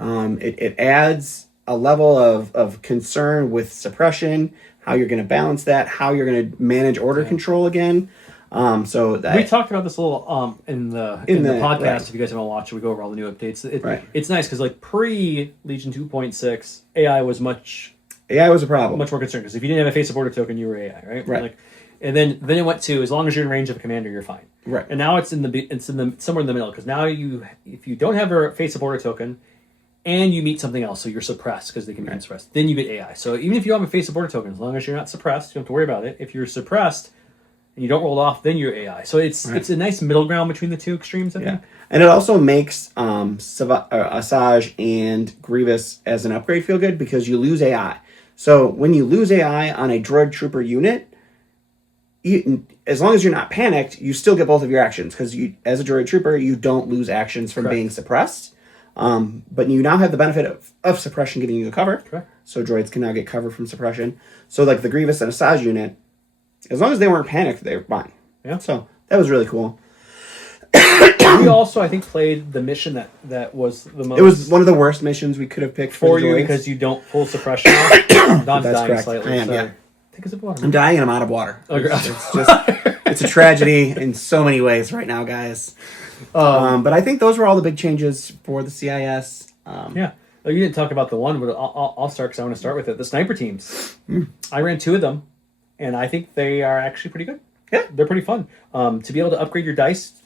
It adds a level of concern with suppression, how you're going to balance that, how you're going to manage order control again. So we talked about this a little in the podcast. Right. If you guys haven't watched it, we go over all the new updates. It's nice because pre Legion 2.6, AI was a problem, much more concerned because if you didn't have a face of order token, you were AI, right? And then it went to as long as you're in range of a commander, you're fine. Right. And now it's somewhere in the middle because now if you don't have a face of order token and you meet something else, so you're suppressed because they can be suppressed, then you get AI. So even if you have a face of order token, as long as you're not suppressed, you don't have to worry about it. If you're suppressed and you don't roll it off, then you're AI. So it's a nice middle ground between the two extremes, I think. And it also makes Asajj and Grievous as an upgrade feel good because you lose AI. So when you lose AI on a droid trooper unit, as long as you're not panicked, you still get both of your actions because as a droid trooper, you don't lose actions from being suppressed. But you now have the benefit of suppression giving you the cover. Correct. So droids can now get cover from suppression. So the Grievous and Asajj unit, as long as they weren't panicked, they were fine. Yeah. So that was really cool. We also, I think, played the mission that was the most... It was one of the worst missions we could have picked for you because you don't pull suppression off. Don's That's dying correct. slightly. I am, yeah. Take a sip of water. I'm dying and I'm out of water. It's a tragedy in so many ways right now, guys. But I think those were all the big changes for the CIS. Yeah. You didn't talk about the one, but I'll start because I want to start with it. The sniper teams. I ran 2 of them, and I think they are actually pretty good. Yeah. They're pretty fun. To be able to upgrade your dice...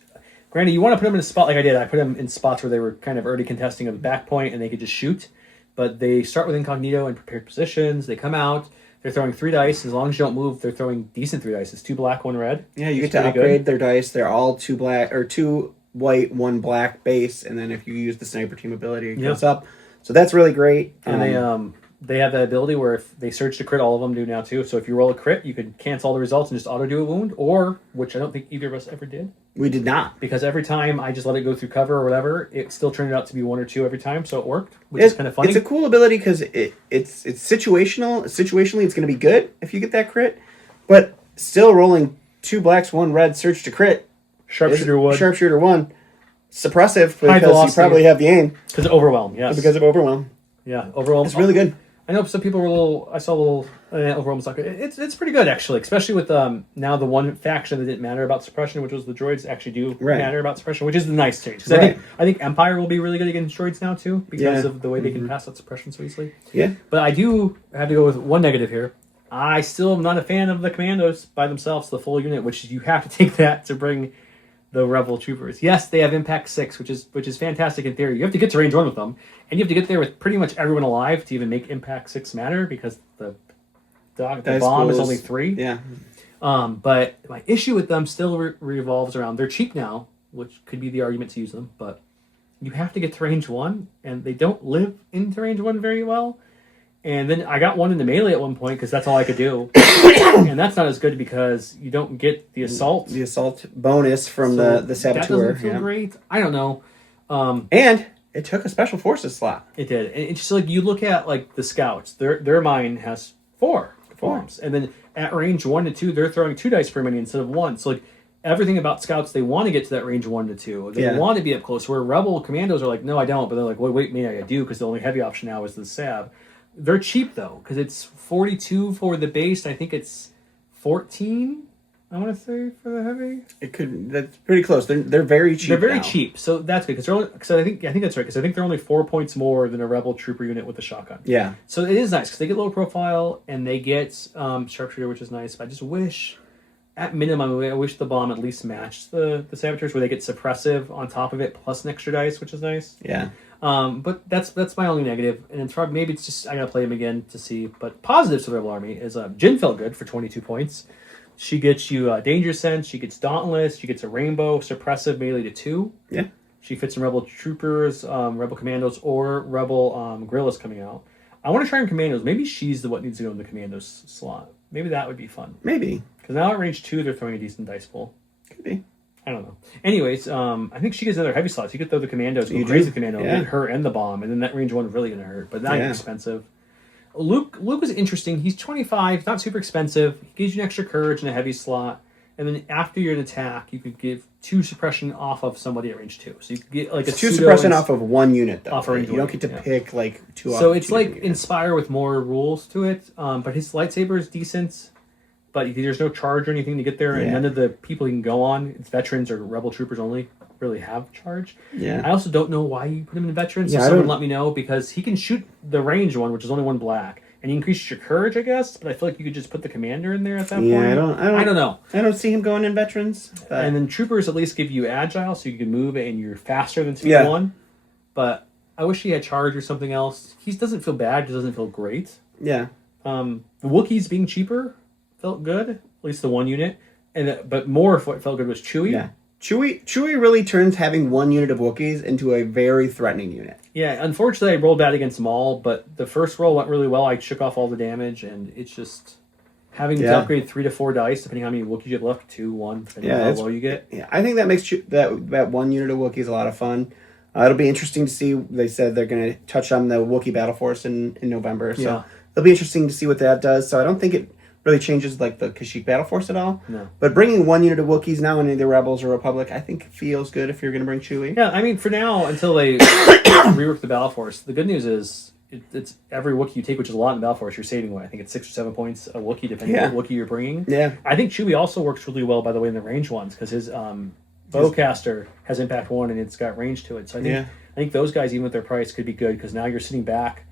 Granted, you want to put them in a spot like I did. I put them in spots where they were kind of already contesting a back point and they could just shoot. But they start with incognito and prepared positions. They come out. They're throwing 3 dice. As long as you don't move, they're throwing decent 3 dice. It's 2 black, 1 red. Yeah, you get to upgrade their dice. They're all 2 black or 2 white, 1 black base. And then if you use the sniper team ability, it goes up. So that's really great. And they have that ability where if they surge to crit, all of them do now too. So if you roll a crit, you could cancel all the results and just auto do a wound, or, which I don't think either of us ever did. We did not. Because every time I just let it go through cover or whatever, it still turned out to be 1 or 2 every time, so it worked, which is kind of funny. It's a cool ability because it's situational. Situationally, it's going to be good if you get that crit, but still rolling 2 blacks, 1 red, surge to crit. Sharpshooter 1. Suppressive because you probably have the aim. Because of Overwhelm, yes. Because of Overwhelm. Yeah, Overwhelm. It's really good. I know some people were Overwhelm's not good. It's pretty good, actually, especially with now the one faction that didn't matter about suppression, which was the droids, actually do matter about suppression, which is the nice change. Because I think Empire will be really good against droids now, too, because of the way they can pass out suppression so easily. Yeah. But I do have to go with one negative here. I still am not a fan of the commandos by themselves, the full unit, which you have to take that to bring the Rebel troopers. Yes, they have Impact 6, which is fantastic in theory. You have to get to range 1 with them, and you have to get there with pretty much everyone alive to even make Impact 6 matter, because the bomb is only 3. Yeah. But my issue with them still revolves around, they're cheap now, which could be the argument to use them, but you have to get to range 1, and they don't live into range 1 very well. And then I got one in the melee at one point because that's all I could do. And that's not as good because you don't get the assault. The assault bonus from the Saboteur. That doesn't feel great. I don't know. And it took a Special Forces slot. It did. And it's just like you look at like the scouts. Their mine has 4 bombs. And then at range 1 to 2, they're throwing 2 dice per mini instead of 1. So like everything about scouts, they want to get to that range 1 to 2. They want to be up close. Where Rebel commandos are like, no, I don't. But they're like, wait, maybe I do because the only heavy option now is the Sab. They're cheap, though, because it's 42 for the base. I think it's 14, I want to say, for the heavy. That's pretty close. They're very cheap. They're very cheap, so that's good. Because I think that's right, because I think they're only 4 points more than a Rebel trooper unit with a shotgun. Yeah. So it is nice, because they get low profile, and they get sharpshooter, which is nice. But I just wish, at minimum, I wish the bomb at least matched the saboteurs, where they get suppressive on top of it, plus an extra dice, which is nice. Yeah. But that's my only negative, and it's probably maybe it's just I gotta play him again to see. But positives for the Rebel Army is Jin felt good for 22 points. She gets you Danger Sense, she gets Dauntless, she gets a Rainbow, Suppressive melee to 2. Yeah. She fits in Rebel Troopers, Rebel Commandos, or Rebel Guerrillas coming out. I want to try in Commandos. Maybe she's what needs to go in the Commandos slot. Maybe that would be fun. Maybe. Because now at range 2, they're throwing a decent dice pool. Could be. I don't know. Anyways, I think she gets another heavy slot. So you could throw the commandos, go crazy commando, get her and the bomb, and then that range 1 is really going to hurt. But not expensive. Luke is interesting. He's 25, not super expensive. He gives you an extra courage and a heavy slot. And then after you're in attack, you could give 2 suppression off of somebody at range 2. So you could get like a 2 suppression off of 1 unit, though. Off range you don't get to pick like 2 off. So it's like Inspire with more rules to it. But his lightsaber is decent. But there's no charge or anything to get there, and none of the people he can go on, it's veterans or Rebel troopers only, really have charge. Yeah. I also don't know why you put him in veterans, so someone let me know, because he can shoot the range one, which is only 1 black, and you increase your courage, I guess, but I feel like you could just put the commander in there at that point. I don't know. I don't see him going in veterans. But... And then troopers at least give you agile, so you can move and you're faster than 2-1. But I wish he had charge or something else. He doesn't feel bad, just doesn't feel great. Yeah. The Wookiees being cheaper felt good, at least the 1 unit, but more of what felt good was Chewie. Yeah, Chewie really turns having 1 unit of Wookiees into a very threatening unit. Yeah, unfortunately, I rolled bad against them all, but the first roll went really well. I shook off all the damage, and it's just having to upgrade 3 to 4 dice, depending on how many Wookiees you have left, 2, 1, depending on how low you get. Yeah, I think that makes that 1 unit of Wookiees a lot of fun. It'll be interesting to see. They said they're going to touch on the Wookiee Battle Force in November, so it'll be interesting to see what that does. So I don't think it really changes like the Kashyyyk Battle Force at all. No. But bringing 1 unit of Wookiees now in either Rebels or Republic, I think feels good if you're going to bring Chewie. Yeah, I mean, for now, until they rework the Battle Force, the good news is it's every Wookiee you take, which is a lot in the Battle Force, you're saving what? I think it's 6 or 7 points a Wookiee, depending on what Wookiee you're bringing. Yeah. I think Chewie also works really well, by the way, in the range ones, because his bowcaster has impact 1 and it's got range to it. So I think those guys, even with their price, could be good, because now you're sitting back.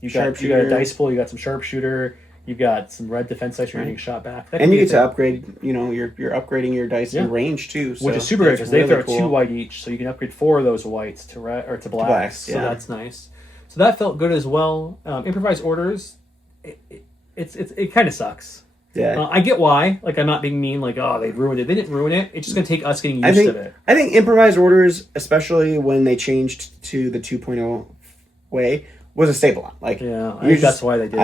You got a dice pool, you got some sharpshooter. You've got some red defense dice you're getting shot back. And you get to upgrade, you're upgrading your dice in range too. So which is super great, because they throw 2 white each, so you can upgrade 4 of those whites to red or to blacks. So that's nice. So that felt good as well. Improvised orders, it kind of sucks. Yeah. I get why. Like, I'm not being mean, like, oh, they ruined it. They didn't ruin it. It's just going to take us getting used to it. I think improvised orders, especially when they changed to the 2.0 way, was a staple on. Like, Yeah, I think that's why they did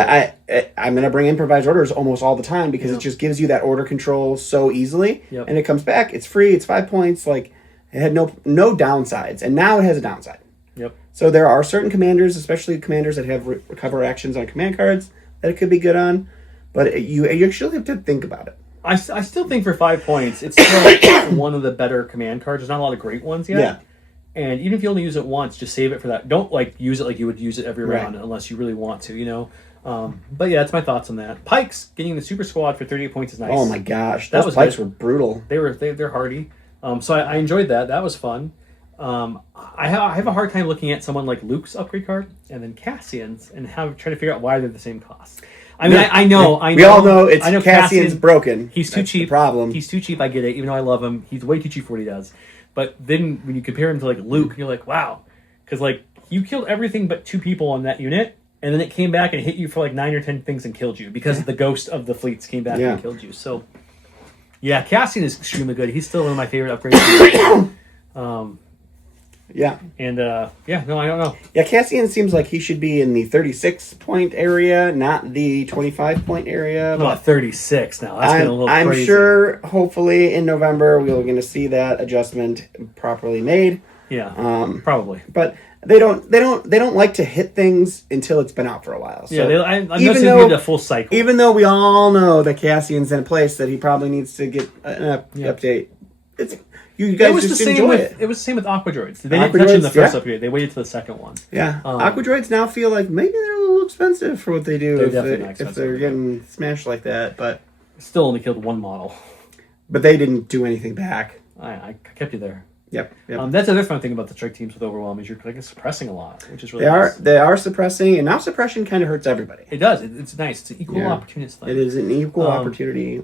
it. I'm going to bring improvised orders almost all the time because it just gives you that order control so easily. Yep. And it comes back. It's free. It's 5 points. Like, it had no downsides. And now it has a downside. Yep. So there are certain commanders, especially commanders that have recover actions on command cards, that it could be good on. But you actually have to think about it. I still think for 5 points, it's still one of the better command cards. There's not a lot of great ones yet. Yeah. And even if you only use it once, just save it for that. Don't use it like you would use it every round unless you really want to, But yeah, that's my thoughts on that. Pikes getting the super squad for 38 points is nice. Oh my gosh, those pikes were brutal. They're hardy. So I enjoyed that. That was fun. I have a hard time looking at someone like Luke's upgrade card and then Cassian's and trying to figure out why they're the same cost. I mean, I know. We all know it's Cassian's Cassian, broken. He's too cheap. Problem. He's too cheap. I get it. Even though I love him, he's way too cheap for what he does. But then when you compare him to like Luke, you're like, wow, because like you killed everything but 2 people on that unit, and then it came back and hit you for like 9 or 10 things and killed you because the ghost of the fleets came back and killed you. So yeah, Cassian is extremely good. He's still one of my favorite upgrades. Yeah. And no, I don't know. Yeah, Cassian seems like he should be in the 36-point area, not the 25-point area. I'm about 36 now. That's getting a little crazy. I'm sure, hopefully, in November, we're going to see that adjustment properly made. Yeah, probably. But they don't like to hit things until it's been out for a while. So yeah, I'm noticing they did a full cycle. Even though we all know that Cassian's in a place that he probably needs to get an update, you guys just enjoy it. It was the same with Aqua Droids. They didn't touch in the first upgrade. They waited to the second one. Yeah. Aqua Droids now feel like maybe they're a little expensive for what they do if they're getting smashed like that. But still only killed 1 model. But they didn't do anything back. I kept you there. Yep. That's the other fun thing about the strike teams with Overwhelm is you're like suppressing a lot, which is really nice. They are suppressing, and now suppression kind of hurts everybody. It does. It's nice. It's an equal opportunity thing. It is an equal opportunity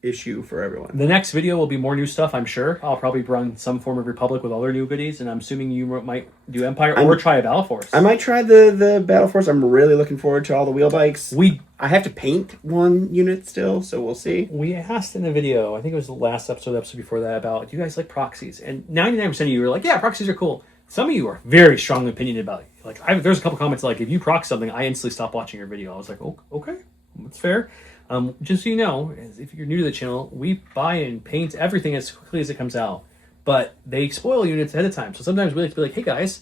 issue for everyone. The next video will be more new stuff, I'm sure. I'll probably run some form of Republic with all their new goodies, and I'm assuming you might do Empire or try a Battle Force. I might try the Battle Force. I'm really looking forward to all the wheel bikes. I have to paint 1 unit still, so we'll see. We asked in the video, I think it was the last episode, the episode before that, about, do you guys like proxies? And 99% of you were like, yeah, proxies are cool. Some of you are very strongly opinionated about it. Like, there's a couple comments like, if you proc something, I instantly stop watching your video. I was like, oh, okay, that's fair. Just so you know, if you're new to the channel, we buy and paint everything as quickly as it comes out. But they spoil units ahead of time. So sometimes we like to be like, hey guys,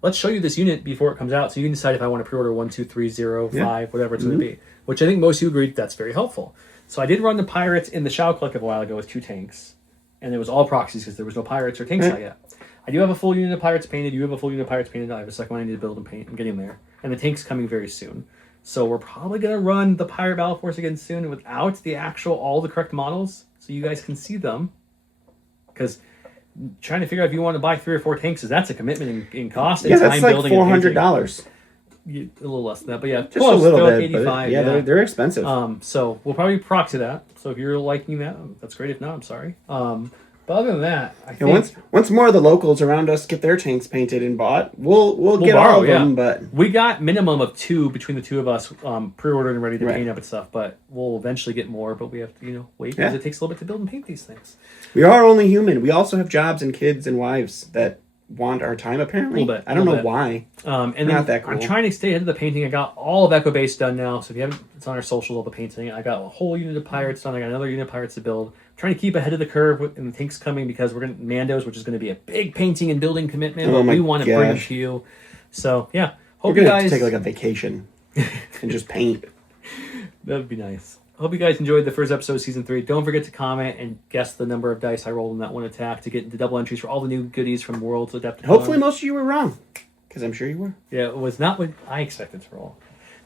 let's show you this unit before it comes out. So you can decide if I want to pre-order 1, 2, 3, 0, 5, whatever it's going to be. Which I think most of you agreed that's very helpful. So I did run the Pirates in the Shao Collective a while ago with 2 tanks. And it was all proxies because there was no Pirates or tanks out yet. I do have a full unit of Pirates painted. You have a full unit of Pirates painted. I have a second one I need to build and paint. I'm getting there. And the tank's coming very soon. So we're probably going to run the Pirate Battle Force again soon without all the correct models, so you guys can see them. Because trying to figure out if you want to buy 3 or 4 tanks, that's a commitment in cost and time that's like building. $400. A little less than that, but yeah, just a little bit. Like 85, they're expensive. So we'll probably proxy that. So if you're liking that, that's great. If not, I'm sorry. But other than that, I think once more of the locals around us get their tanks painted and bought, we'll get borrow, all of them. But we got minimum of 2 between the 2 of us pre-ordered and ready to paint up and stuff. But we'll eventually get more. But we have to wait because it takes a little bit to build and paint these things. We are only human. We also have jobs and kids and wives that want our time. Apparently, I don't know why. And not that cool. I'm trying to stay ahead of the painting. I got all of Echo Base done now. So if you haven't, it's on our social, all the painting. I got a whole unit of Pirates done. I got another unit of Pirates to build. Trying to keep ahead of the curve and the tanks coming because we're going to Mandos, which is going to be a big painting and building commitment. But we want to bring them to you. So yeah, hope you guys have to take like a vacation and just paint. That would be nice. Hope you guys enjoyed the first episode of Season 3. Don't forget to comment and guess the number of dice I rolled in that one attack to get the double entries for all the new goodies from Worlds Adepticon. Hopefully most of you were wrong, because I'm sure you were. Yeah, it was not what I expected to roll.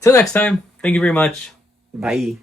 Till next time, thank you very much. Bye.